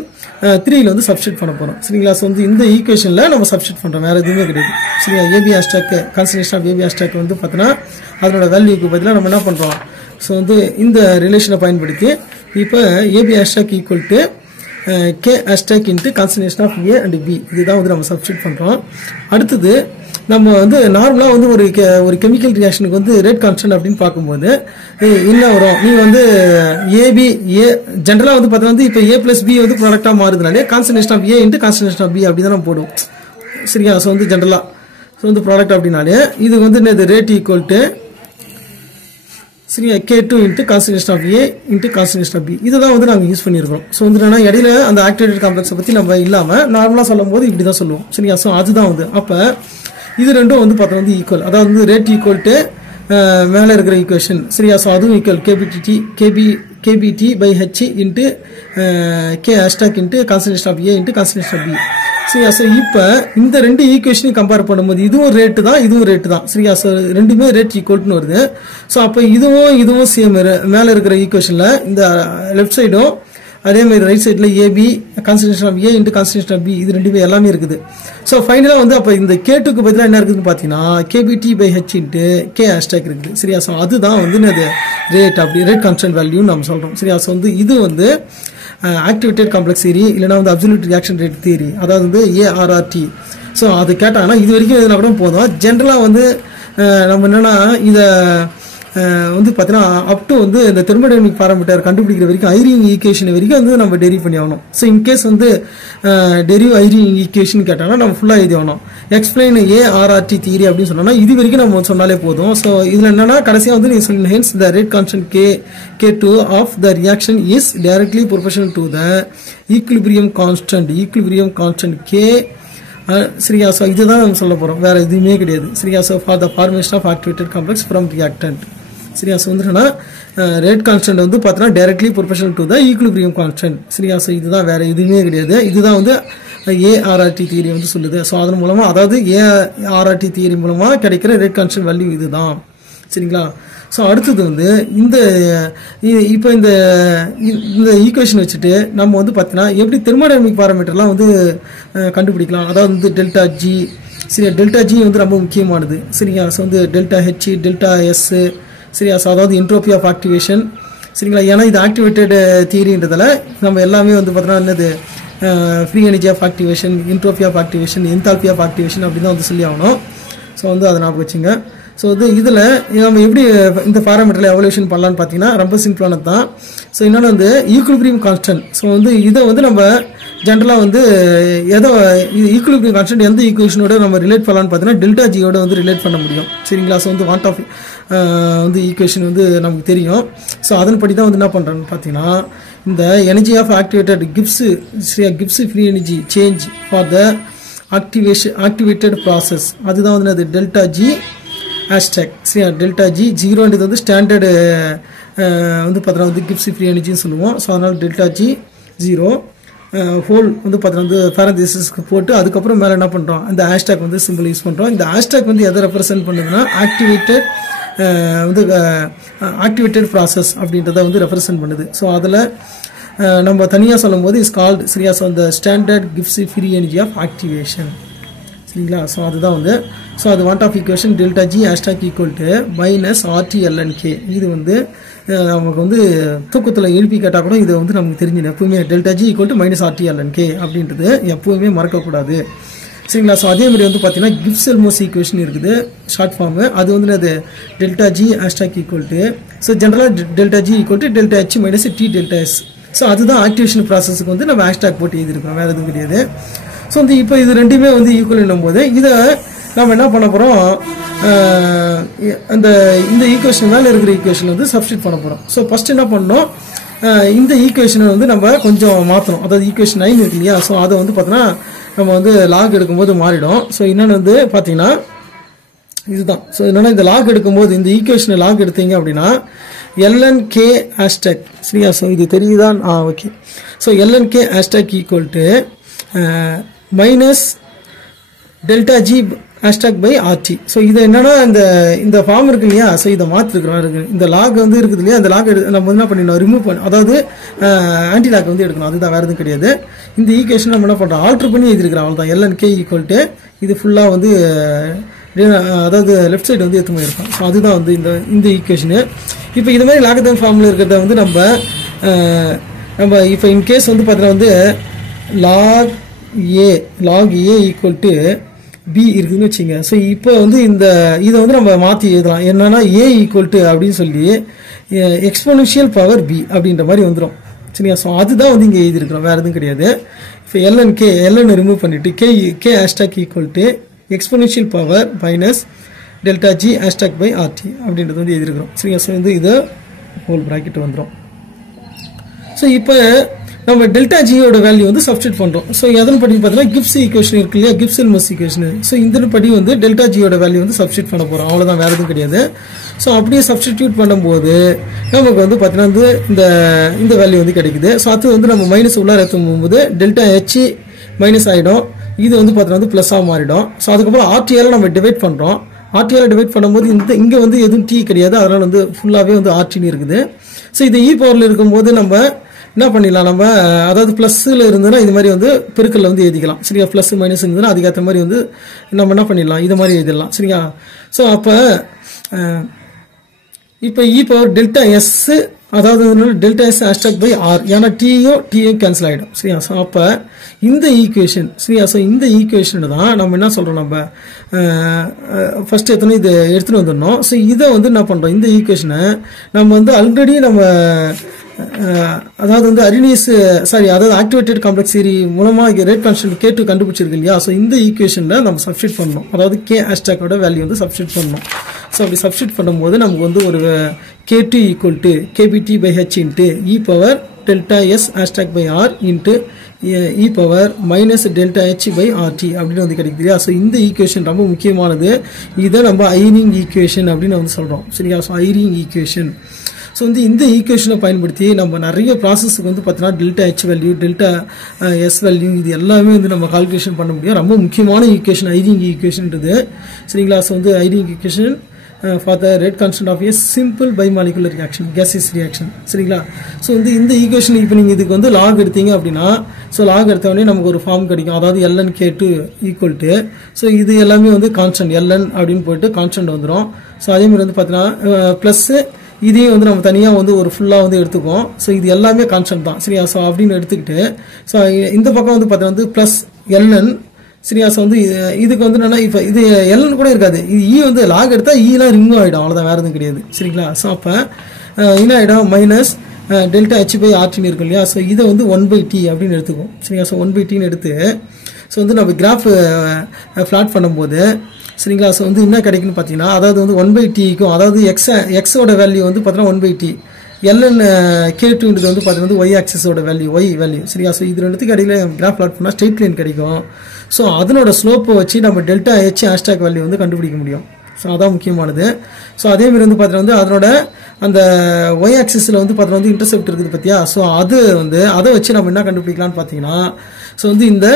3ல் வந்து சப்ஸ்டிட் பண்ண போகிறோம். சரிங்களா? ஸோ வந்து இந்த ஈக்குவேஷனில் நம்ம சப்ஸ்டிட் பண்ணுறோம், வேறு எதுவுமே கிடையாது. சரிங்களா? AB hashtag concentration of AB hashtag வந்து பார்த்தீங்கன்னா அதனோட வேல்யூக்கு பதிலாக நம்ம என்ன பண்ணுறோம்? ஸோ வந்து இந்த ரிலேஷனை பயன்படுத்தி இப்போ AB hashtag equal to K hashtag into concentration of A and B, இதுதான் வந்து நம்ம சப்ஸ்டிட் பண்ணுறோம். அடுத்தது நம்ம வந்து நார்மலாக வந்து ஒரு கெமிக்கல் ரியாக்ஷனுக்கு வந்து ரேட் கான்ஸ்டன்ட் அப்படின்னு பார்க்கும்போது என்ன வரும்? நீங்கள் வந்து ஜென்ரலாக வந்து பார்த்தா வந்து இப்போ A+B வந்து ப்ராடக்டாக மாறுதுனாலே concentration of A into concentration of B அப்படி தான் நம்ம போடுவோம். சரியா? ஸோ வந்து ஜென்ரலாக ஸோ வந்து ப்ராடக்ட் அப்படின்னாலே இது வந்து என்னது? ரேட் ஈக்குவல் டு சரியா K2 into concentration of A into concentration of B, இதை தான் வந்து நாங்கள் யூஸ் பண்ணியிருக்கோம். ஸோ வந்து என்னன்னா இடையில அந்த ஆக்டிவேட்டட் காம்ப்ளெக்ஸை பற்றி நம்ம இல்லாமல் நார்மலாக சொல்லும் போது இப்படி தான் சொல்லுவோம். சரியா? ஸோ அதுதான் வந்து அப்போ இது ரெண்டும் வந்து பார்த்தா வந்து ஈக்குவல், அதாவது வந்து ரேட் ஈக்குவல் டு மேலே இருக்கிற ஈக்குவேஷன். சரியா? ஸோ அதுவும் equal KBT/H into K hashtag into concentration of A into concentration of B. சரியா? ஸோ இப்போ இந்த ரெண்டு ஈக்குவேஷனையும் கம்பேர் பண்ணும்போது இதுவும் ரேட்டு தான், இதுவும் ரேட்டு தான். சரியா? ஸோ ரெண்டுமே ரேட் ஈக்குவல்னு வருது. ஸோ அப்போ இதுவும் சேம் மேலே இருக்கிற ஈக்குவேஷனில் இந்த லெஃப்ட் சைடும் அதே மாதிரி ரைட் சைடில் AB concentration of A into concentration of B இது ரெண்டுமே எல்லாமே இருக்குது. ஸோ ஃபைனலாக வந்து அப்போ இந்த K2க்கு பதிலாக என்ன இருக்குதுன்னு பார்த்தீங்கன்னா KBT/H இன்ட்டு K ஹேஷ்டாக் இருக்குது. சரியா? ஸோ அதுதான் வந்து என்னது ரேட், அப்படி ரேட் கான்ஸ்டன்ட் வேல்யூன்னு நம்ம சொல்கிறோம். சரியா? ஸோ வந்து இது வந்து ஆக்டிவேட்டட் காம்ப்ளெக்ஸ் தியரி இல்லைனா வந்து அப்சல்யூட் ரியாக்ஷன் ரேட் தியரி, அதாவது வந்து ARRT. ஸோ அது கேட்டாங்கன்னா இது வரைக்கும் எதுனா கூட போதும். ஜென்ரலாக வந்து நம்ம என்னென்னா இதை வந்து பார்த்தீங்கன்னா அப் டு வந்து இந்த தெர்மோடைனமிக் பாராமீட்டர் கண்டுபிடிக்கிற வரைக்கும் ஐரிங் ஈக்குவேஷன் வரைக்கும் வந்து நம்ம டெரிவ் பண்ணி ஆகணும். ஸோ இன்கேஸ் வந்து டெரிவ் ஐரிங் ஈக்குவேஷன் கேட்டாங்கன்னா நம்ம ஃபுல்லாக எழுதி ஆகணும். எக்ஸ்பிளைன் ARRT தியரி அப்படின்னு சொன்னோம்னா இது வரைக்கும் நம்ம சொன்னாலே போதும். ஸோ இதில் என்னன்னா கடைசியாக வந்து நீங்கள் சொல்லணும், hence the rate constant K2 of the reaction is directly proportional to the equilibrium constant K. சரியா? ஸோ இதுதான் நம்ம சொல்ல போகிறோம், வேறு எதுவுமே கிடையாது. சரியா? So for the formation of activated complex from reactant. சரியா? ஸோ வந்து ரேட் கான்ஸ்டன்ட் வந்து பார்த்தீங்கன்னா directly proportional to the equilibrium constant. சரியா? ஸோ இதுதான், வேறு எதுவுமே கிடையாது. இதுதான் வந்து ARRT தியரி வந்து சொல்லுது. ஸோ அதன் மூலமாக, அதாவது ARRT தியரி மூலமாக கிடைக்கிற ரேட் கான்ஸ்டன்ட் வேல்யூ இதுதான். சரிங்களா? ஸோ அடுத்தது வந்து இப்போ இந்த ஈக்குவேஷன் வச்சுட்டு நம்ம வந்து பார்த்தீங்கன்னா எப்படி தெர்மோடைனமிக் பாராமீட்டர்லாம் வந்து கண்டுபிடிக்கலாம். அதாவது வந்து டெல்டா ஜி. சரியா? டெல்டா ஜி வந்து ரொம்ப முக்கியமானது. சரியா? ஸோ வந்து டெல்டா ஹெச், டெல்டா எஸ். சரியா? ஸோ அதாவது என்ட்ரோபி ஆஃப் ஆக்டிவேஷன். சரிங்களா? ஏன்னா இது ஆக்டிவேட்டட் தியரின்றதால நம்ம எல்லாமே வந்து பார்த்தீங்கன்னா என்னது free energy of activation, entropy of activation, enthalpy of activation அப்படின்னு தான் வந்து சொல்லி ஆகணும். ஸோ வந்து அதை ஞாபகம் வச்சுங்க. ஸோ வந்து இதில் நம்ம எப்படி இந்த பாராமீட்டரில் எவல்யூஷன் பண்ணலான்னு பார்த்தீங்கன்னா ரொம்ப சிம்பிளானது தான். ஸோ இன்னொன்று வந்து ஈக்குலிபிரியம் கான்ஸ்டன்ட். ஸோ வந்து இதை வந்து நம்ம ஜென்ரலாக வந்து ஈக்குலிபிரியம் கான்ஸ்டன்ட் எந்த ஈக்குவேஷனோட நம்ம ரிலேட் பண்ணலான்னு பார்த்தீங்கன்னா டெல்டா ஜியோட வந்து ரிலேட் பண்ண முடியும். சரிங்களா? ஸோ வந்து வாண்ட் ஆஃப் வந்து ஈக்குவேஷன் வந்து நமக்கு தெரியும். ஸோ அதன்படி தான் வந்து என்ன பண்ணுறோன்னு பார்த்தீங்கன்னா இந்த energy of activated Gibbs free energy change for the activated process, அதுதான் வந்து அது டெல்டா ஜி ஹேஷ்டேக். சரியா? டெல்டா ஜி ஜீரோன்றது வந்து ஸ்டாண்டர்டு வந்து பார்த்தீங்கன்னா வந்து கிப்ஸ் ஃப்ரீ எனர்ஜின்னு சொல்லுவோம். ஸோ அதனால் டெல்டா ஜி ஜீரோ ஹோல் வந்து பார்த்தீங்கன்னா வந்து பேரந்திசிஸ்க்கு போட்டு அதுக்கப்புறம் மேலே என்ன பண்ணுறோம், அந்த ஹேஷ்டேக் வந்து சிம்பிள் யூஸ் பண்ணுறோம். இந்த ஹேஷ்டேக் வந்து எதை ரெப்ரசென்ட் பண்ணுதுன்னா ஆக்டிவேட்டட் ப்ராசஸ் அப்படின்றத வந்து ரெப்ரசென்ட் பண்ணுது. ஸோ அதில் நம்ம தனியாக சொல்லும் போது இஸ் கால்டு, சரியா? ஸோ அந்த standard Gibbs free energy of activation. சரிங்களா? ஸோ அதுதான் வந்து ஸோ அது Van't Hoff equation delta G hashtag equal to minus RT/LN K. இது வந்து நமக்கு வந்து தூக்கத்தில் எழுப்பி கேட்டால் கூட இதை வந்து நமக்கு தெரிஞ்சிடும். எப்பவுமே delta G equal to minus RT/LN K அப்படின்றது எப்பவுமே மறக்கக்கூடாது. சரிங்களா? ஸோ அதே மாதிரி வந்து பார்த்தீங்கன்னா கிப்ஸ்-எல்மோஸ் ஈக்குவேஷன் இருக்குது ஷார்ட் ஃபார்மு. அது வந்து அது delta G hashtag equal to, so ஜென்ரலாக delta G equal to delta H minus T delta S. So அதுதான் ஆக்டிவேஷன் ப்ராசஸுக்கு வந்து நம்ம ஹேஷ்டாக் போட்டு எழுதியிருக்கோம், வேறு எதுவும் கிடையாது. ஸோ வந்து இப்போ இது ரெண்டுமே வந்து ஈக்குவல் போது இதை நம்ம என்ன பண்ண போகிறோம், இந்த ஈக்குவேஷன் மேலே இருக்கிற ஈக்குவேஷன் வந்து சப்ஸ்டிட் பண்ண போகிறோம். ஸோ ஃபஸ்ட் என்ன பண்ணணும், இந்த ஈக்குவேஷனை வந்து நம்ம கொஞ்சம் மாற்றணும். அதாவது ஈக்குவேஷன் 9 இருக்கு இல்லையா? ஸோ அதை வந்து பார்த்தோன்னா நம்ம வந்து லாக் எடுக்கும்போது மாறிடும். ஸோ இன்னொன்று வந்து பார்த்தீங்கன்னா இதுதான். ஸோ என்னென்னா இந்த லாக் எடுக்கும்போது இந்த ஈக்குவேஷனை லாக் எடுத்தீங்க அப்படின்னா LNK ஹேஷ்டேக். சரியா? ஸோ இது தெரியுதான்? Okay. So LNK hashtag equal to minus delta G hashtag by RT. So இது என்னன்னா இந்த ஃபார்ம் இருக்கு இல்லையா? ஸோ இதை மாற்றிருக்கிறோம். இந்த லாக் வந்து இருக்குது இல்லையா? அந்த லாக் நம்ம என்ன பண்ணிடணும், ரிமூவ் பண்ண, அதாவது ஆன்டி லாக் வந்து எடுக்கணும். அதுதான், வேறு எதுவும் கிடையாது. இந்த ஈக்குவேஷன் நம்ம என்ன பண்ணுறோம், ஆல்ட்ரு பண்ணி எழுதிருக்கிறோம். அவ்வளோ தான். LNK ஈக்குவல் டு இது ஃபுல்லாக வந்து அதாவது லெஃப்ட் சைடு வந்து எடுத்து போயிருக்கோம். ஸோ அதுதான் வந்து இந்த ஈக்குவேஷனு. இப்போ இது மாதிரி லாகதம் ஃபார்மில் இருக்கிறத வந்து நம்ம இப்போ இன்கேஸ் வந்து பார்த்தீங்கன்னா வந்து log A equal to B இருக்குதுன்னு வச்சுங்க. ஸோ இப்போ வந்து இதை வந்து நம்ம மாற்றி எழுதலாம். என்னன்னா ஏ ஈக்குவல் டு அப்படின்னு சொல்லி எக்ஸ்போனன்ஷியல் பவர் பி அப்படின்ற மாதிரி வந்துடும். சரியா? ஸோ அதுதான் வந்து இங்கே எழுதியிருக்கிறோம், வேறு எதுவும் கிடையாது. இப்போ LN ரிமூவ் பண்ணிவிட்டு K hashtag equal to exponential power minus delta G hashtag by RT அப்படின்றது வந்து எழுதியிருக்கிறோம். சரியா? ஸோ வந்து இதை ஹோல் ப்ராக்கெட் வந்துடும். ஸோ இப்போ நம்ம டெல்டா ஜியோட வேல்யூ வந்து சப்ஸ்டிட் பண்ணுறோம். ஸோ எதன் படி பார்த்தீங்கன்னா கிப்ஸ் ஈக்குவேஷன் இருக்கு இல்லையா, கிப்ஸ்-எல்மோஸ் ஈக்குவேஷன். ஸோ இந்த படி வந்து டெல்டா ஜியோட வேல்யூ வந்து சப்ஸ்டிட் பண்ண போகிறோம், அவ்வளோதான், வேறு எதுவும் கிடையாது. ஸோ அப்படியே சப்ஸ்டிடியூட் பண்ணும்போது நமக்கு வந்து பார்த்தீங்கன்னா வந்து இந்த வேல்யூ வந்து கிடைக்குது. ஸோ அது வந்து நம்ம மைனஸ் உள்ளார எடுத்தும் போகும்போது டெல்டா H மைனஸ் ஆகிடும். இது வந்து பார்த்தீங்கன்னா வந்து ப்ளஸ்ஸாக மாறிடும். ஸோ அதுக்கப்புறம் RT-ஆல் நம்ம டிவைட் பண்ணுறோம். RT-ஆல் டிவைட் பண்ணும்போது இங்கே வந்து எதுவும் T கிடையாது, அதனால் வந்து ஃபுல்லாகவே வந்து RT இருக்குது. ஸோ இது E பவரில் இருக்கும்போது நம்ம என்ன பண்ணிடலாம் நம்ம, அதாவது ப்ளஸ்ஸில் இருந்ததுன்னா இது மாதிரி வந்து பெருக்கல்ல வந்து எழுதிக்கலாம் சரியா. ப்ளஸ் மைனஸ் இருந்ததுன்னா அதுக்கேற்ற மாதிரி வந்து நம்ம என்ன பண்ணிடலாம், இது மாதிரி எழுதிடலாம் சரியா. ஸோ அப்போ இப்போ இ பவர் டெல்டா எஸ், அதாவது delta S hashtag by R, ஏன்னா டியும் கேன்சல் ஆகிடும் சரியா. ஸோ அப்போ இந்த ஈக்குவேஷன் சரியா. ஸோ இந்த ஈக்குவேஷன் தான் நம்ம என்ன சொல்கிறோம், நம்ம ஃபர்ஸ்ட் எத்தனை இது எடுத்துகிட்டு வந்துடணும். ஸோ இதை வந்து என்ன பண்ணுறோம், இந்த ஈக்குவேஷனை நம்ம வந்து ஆல்ரெடி நம்ம அதாவது வந்து அதாவது ஆக்டிவேட்டட் காம்ப்ளெக்ஸ் தியரி மூலமாக ரேட் கான்ஸ்டன்ட் K2 கண்டுபிடிச்சிருக்கு இல்லையா. ஸோ இந்த ஈக்குவேஷனில் நம்ம சப்ஸ்டிட் பண்ணணும், அதாவது K ஹேஷ்டாக்கோட வேல்யூ வந்து சப்ஸ்டிட் பண்ணணும். ஸோ அப்படி சப்ஸ்டிட் பண்ணும்போது நமக்கு வந்து ஒரு K2 equal to KBT by H into e power delta S hashtag by R into e power minus delta H by RT அப்படின்னு வந்து கிடைக்குது இல்லையா. ஸோ இந்த ஈக்குவேஷன் ரொம்ப முக்கியமானது. இதை நம்ம ஐரிங் ஈக்குவேஷன் அப்படின்னு வந்து சொல்கிறோம் சரியா. So Eyring equation. ஸோ வந்து இந்த ஈக்குவேஷனை பயன்படுத்தி நம்ம நிறைய ப்ராசஸுக்கு வந்து பார்த்தீங்கன்னா delta H value, delta S value, இது எல்லாமே வந்து நம்ம கால்குலேஷன் பண்ண முடியும். ரொம்ப முக்கியமான ஈக்குவேஷன் ஐரிங் ஈக்குவேஷன்ன்றது சரிங்களா. ஸோ வந்து Eyring equation for the rate constant of a simple bimolecular reaction, gaseous reaction சரிங்களா. ஸோ வந்து இந்த ஈக்குவேஷன் இப்போ நீங்கள் இதுக்கு வந்து லாக் எடுத்தீங்க அப்படின்னா, ஸோ லாக் எடுத்தவொடனே நமக்கு ஒரு ஃபார்ம் கிடைக்கும், அதாவது ln K2 equal to, so இது எல்லாமே வந்து கான்ஸ்டன்ட் ln அப்படின்னு போயிட்டு கான்ஸ்டன்ட் வந்துடும். ஸோ அதே மாதிரி வந்து பார்த்தீங்கன்னா ப்ளஸ்ஸு இதையும் வந்து நம்ம தனியாக வந்து ஒரு ஃபுல்லாக வந்து எடுத்துக்குவோம். ஸோ இது எல்லாமே கான்ஸ்டன்ட் தான் சரியா. ஸோ அப்படின்னு எடுத்துக்கிட்டு ஸோ இந்த பக்கம் வந்து பார்த்தீங்கன்னா வந்து ப்ளஸ் ln சரியா. ஸோ வந்து இதுக்கு வந்து என்னன்னா, இப்போ இது ln கூட இருக்காது, இது இ வந்து லாக் எடுத்தால் ஈலாம் ரிங்கும் ஆகிடும், அவ்வளோதான், வேறு எதுவும் கிடையாது சரிங்களா. ஸோ அப்போ என்ன ஆகிடும், மைனஸ் டெல்டா ஹெச் பை ஆர்டின்னு இருக்கும் இல்லையா. ஸோ இதை வந்து 1/t அப்படின்னு எடுத்துக்கும் சரிங்களா. ஸோ 1/tன்னு எடுத்து ஸோ வந்து நம்ம கிராஃப் ஃப்ளாட் பண்ணும்போது சரிங்களா. ஸோ வந்து என்ன கிடைக்குன்னு பார்த்தீங்கன்னா, அதாவது வந்து 1/tக்கும், அதாவது எக்ஸோட வேல்யூ வந்து பார்த்தீங்கன்னா 1/t, ln K2ன்றது வந்து பார்த்தீங்கன்னா ஒய் ஆக்சிஸோட வேல்யூ, ஒய் வேல்யூ சரியா. ஸோ இது ரெண்டுத்துக்கு இடையில கிராஃப் பிளாட் பண்ணால் ஸ்ட்ரெயிட் லைன் கிடைக்கும். ஸோ அதனோட ஸ்லோப்பை வச்சு நம்ம டெல்டா ஹெச் ஹேஷ்டாக் வேல்யூ வந்து கண்டுபிடிக்க முடியும். ஸோ அதான் முக்கியமானது. ஸோ அதேமாதிரி வந்து பார்த்தீங்கன்னா வந்து அதனோட அந்த ஒய் ஆக்சிஸில் வந்து பார்த்தீங்கன்னா வந்து இன்டர்செப்ட் இருக்குது பார்த்தியா. ஸோ அது வந்து அதை வச்சு நம்ம என்ன கண்டுபிடிக்கலாம்னு பார்த்தீங்கன்னா, ஸோ வந்து இந்த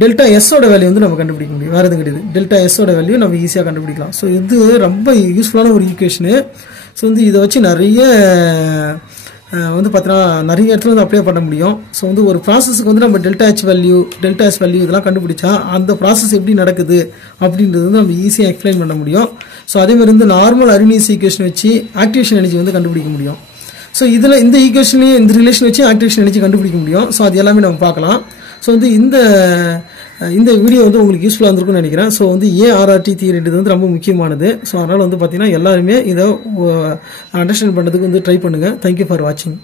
டெல்டா எஸ்ஸோட வேல்யூ வந்து நம்ம கண்டுபிடிக்க முடியும், வேறு எதுவும் கிடையாது. டெல்டா எஸ்ஸோட வேல்யூ நம்ம ஈஸியாக கண்டுபிடிக்கலாம். ஸோ இது ரொம்ப யூஸ்ஃபுல்லான ஒரு ஈக்குவேஷனு. ஸோ வந்து இதை வச்சு நிறைய வந்து பார்த்தீங்கன்னா நிறைய இடத்துல வந்து அப்ளை பண்ண முடியும். ஸோ வந்து ஒரு ப்ராசஸுக்கு வந்து நம்ம delta H value, delta S value இதெல்லாம் கண்டுபிடிச்சா அந்த ப்ராசஸ் எப்படி நடக்குது அப்படின்றது வந்து நம்ம ஈஸியாக எக்ஸ்பிளைன் பண்ண முடியும். ஸோ அதேமாதிரி வந்து நார்மல் அரினியஸ் ஈக்குவேஷன் வச்சு ஆக்டிவேஷன் எனர்ஜி வந்து கண்டுபிடிக்க முடியும். ஸோ இதில் இந்த ஈக்குவேஷன்லேயும் இந்த ரிலேஷன் வச்சு ஆக்டிவேஷன் எனர்ஜி கண்டுபிடிக்க முடியும். ஸோ அது எல்லாமே நம்ம பார்க்கலாம். ஸோ வந்து இந்த வீடியோ வந்து உங்களுக்கு யூஸ்ஃபுல்லாக இருந்திருக்கும்னு நினைக்கிறேன். ஸோ வந்து ஏஆர்ஆர்டி தியரின்றது வந்து ரொம்ப முக்கியமானது. ஸோ அதனால் வந்து பார்த்தீங்கன்னா எல்லாருமே இதை அண்டர்ஸ்டாண்ட் பண்ணுறதுக்கு வந்து ட்ரை பண்ணுங்கள். தேங்க்யூ ஃபார் வாட்சிங்.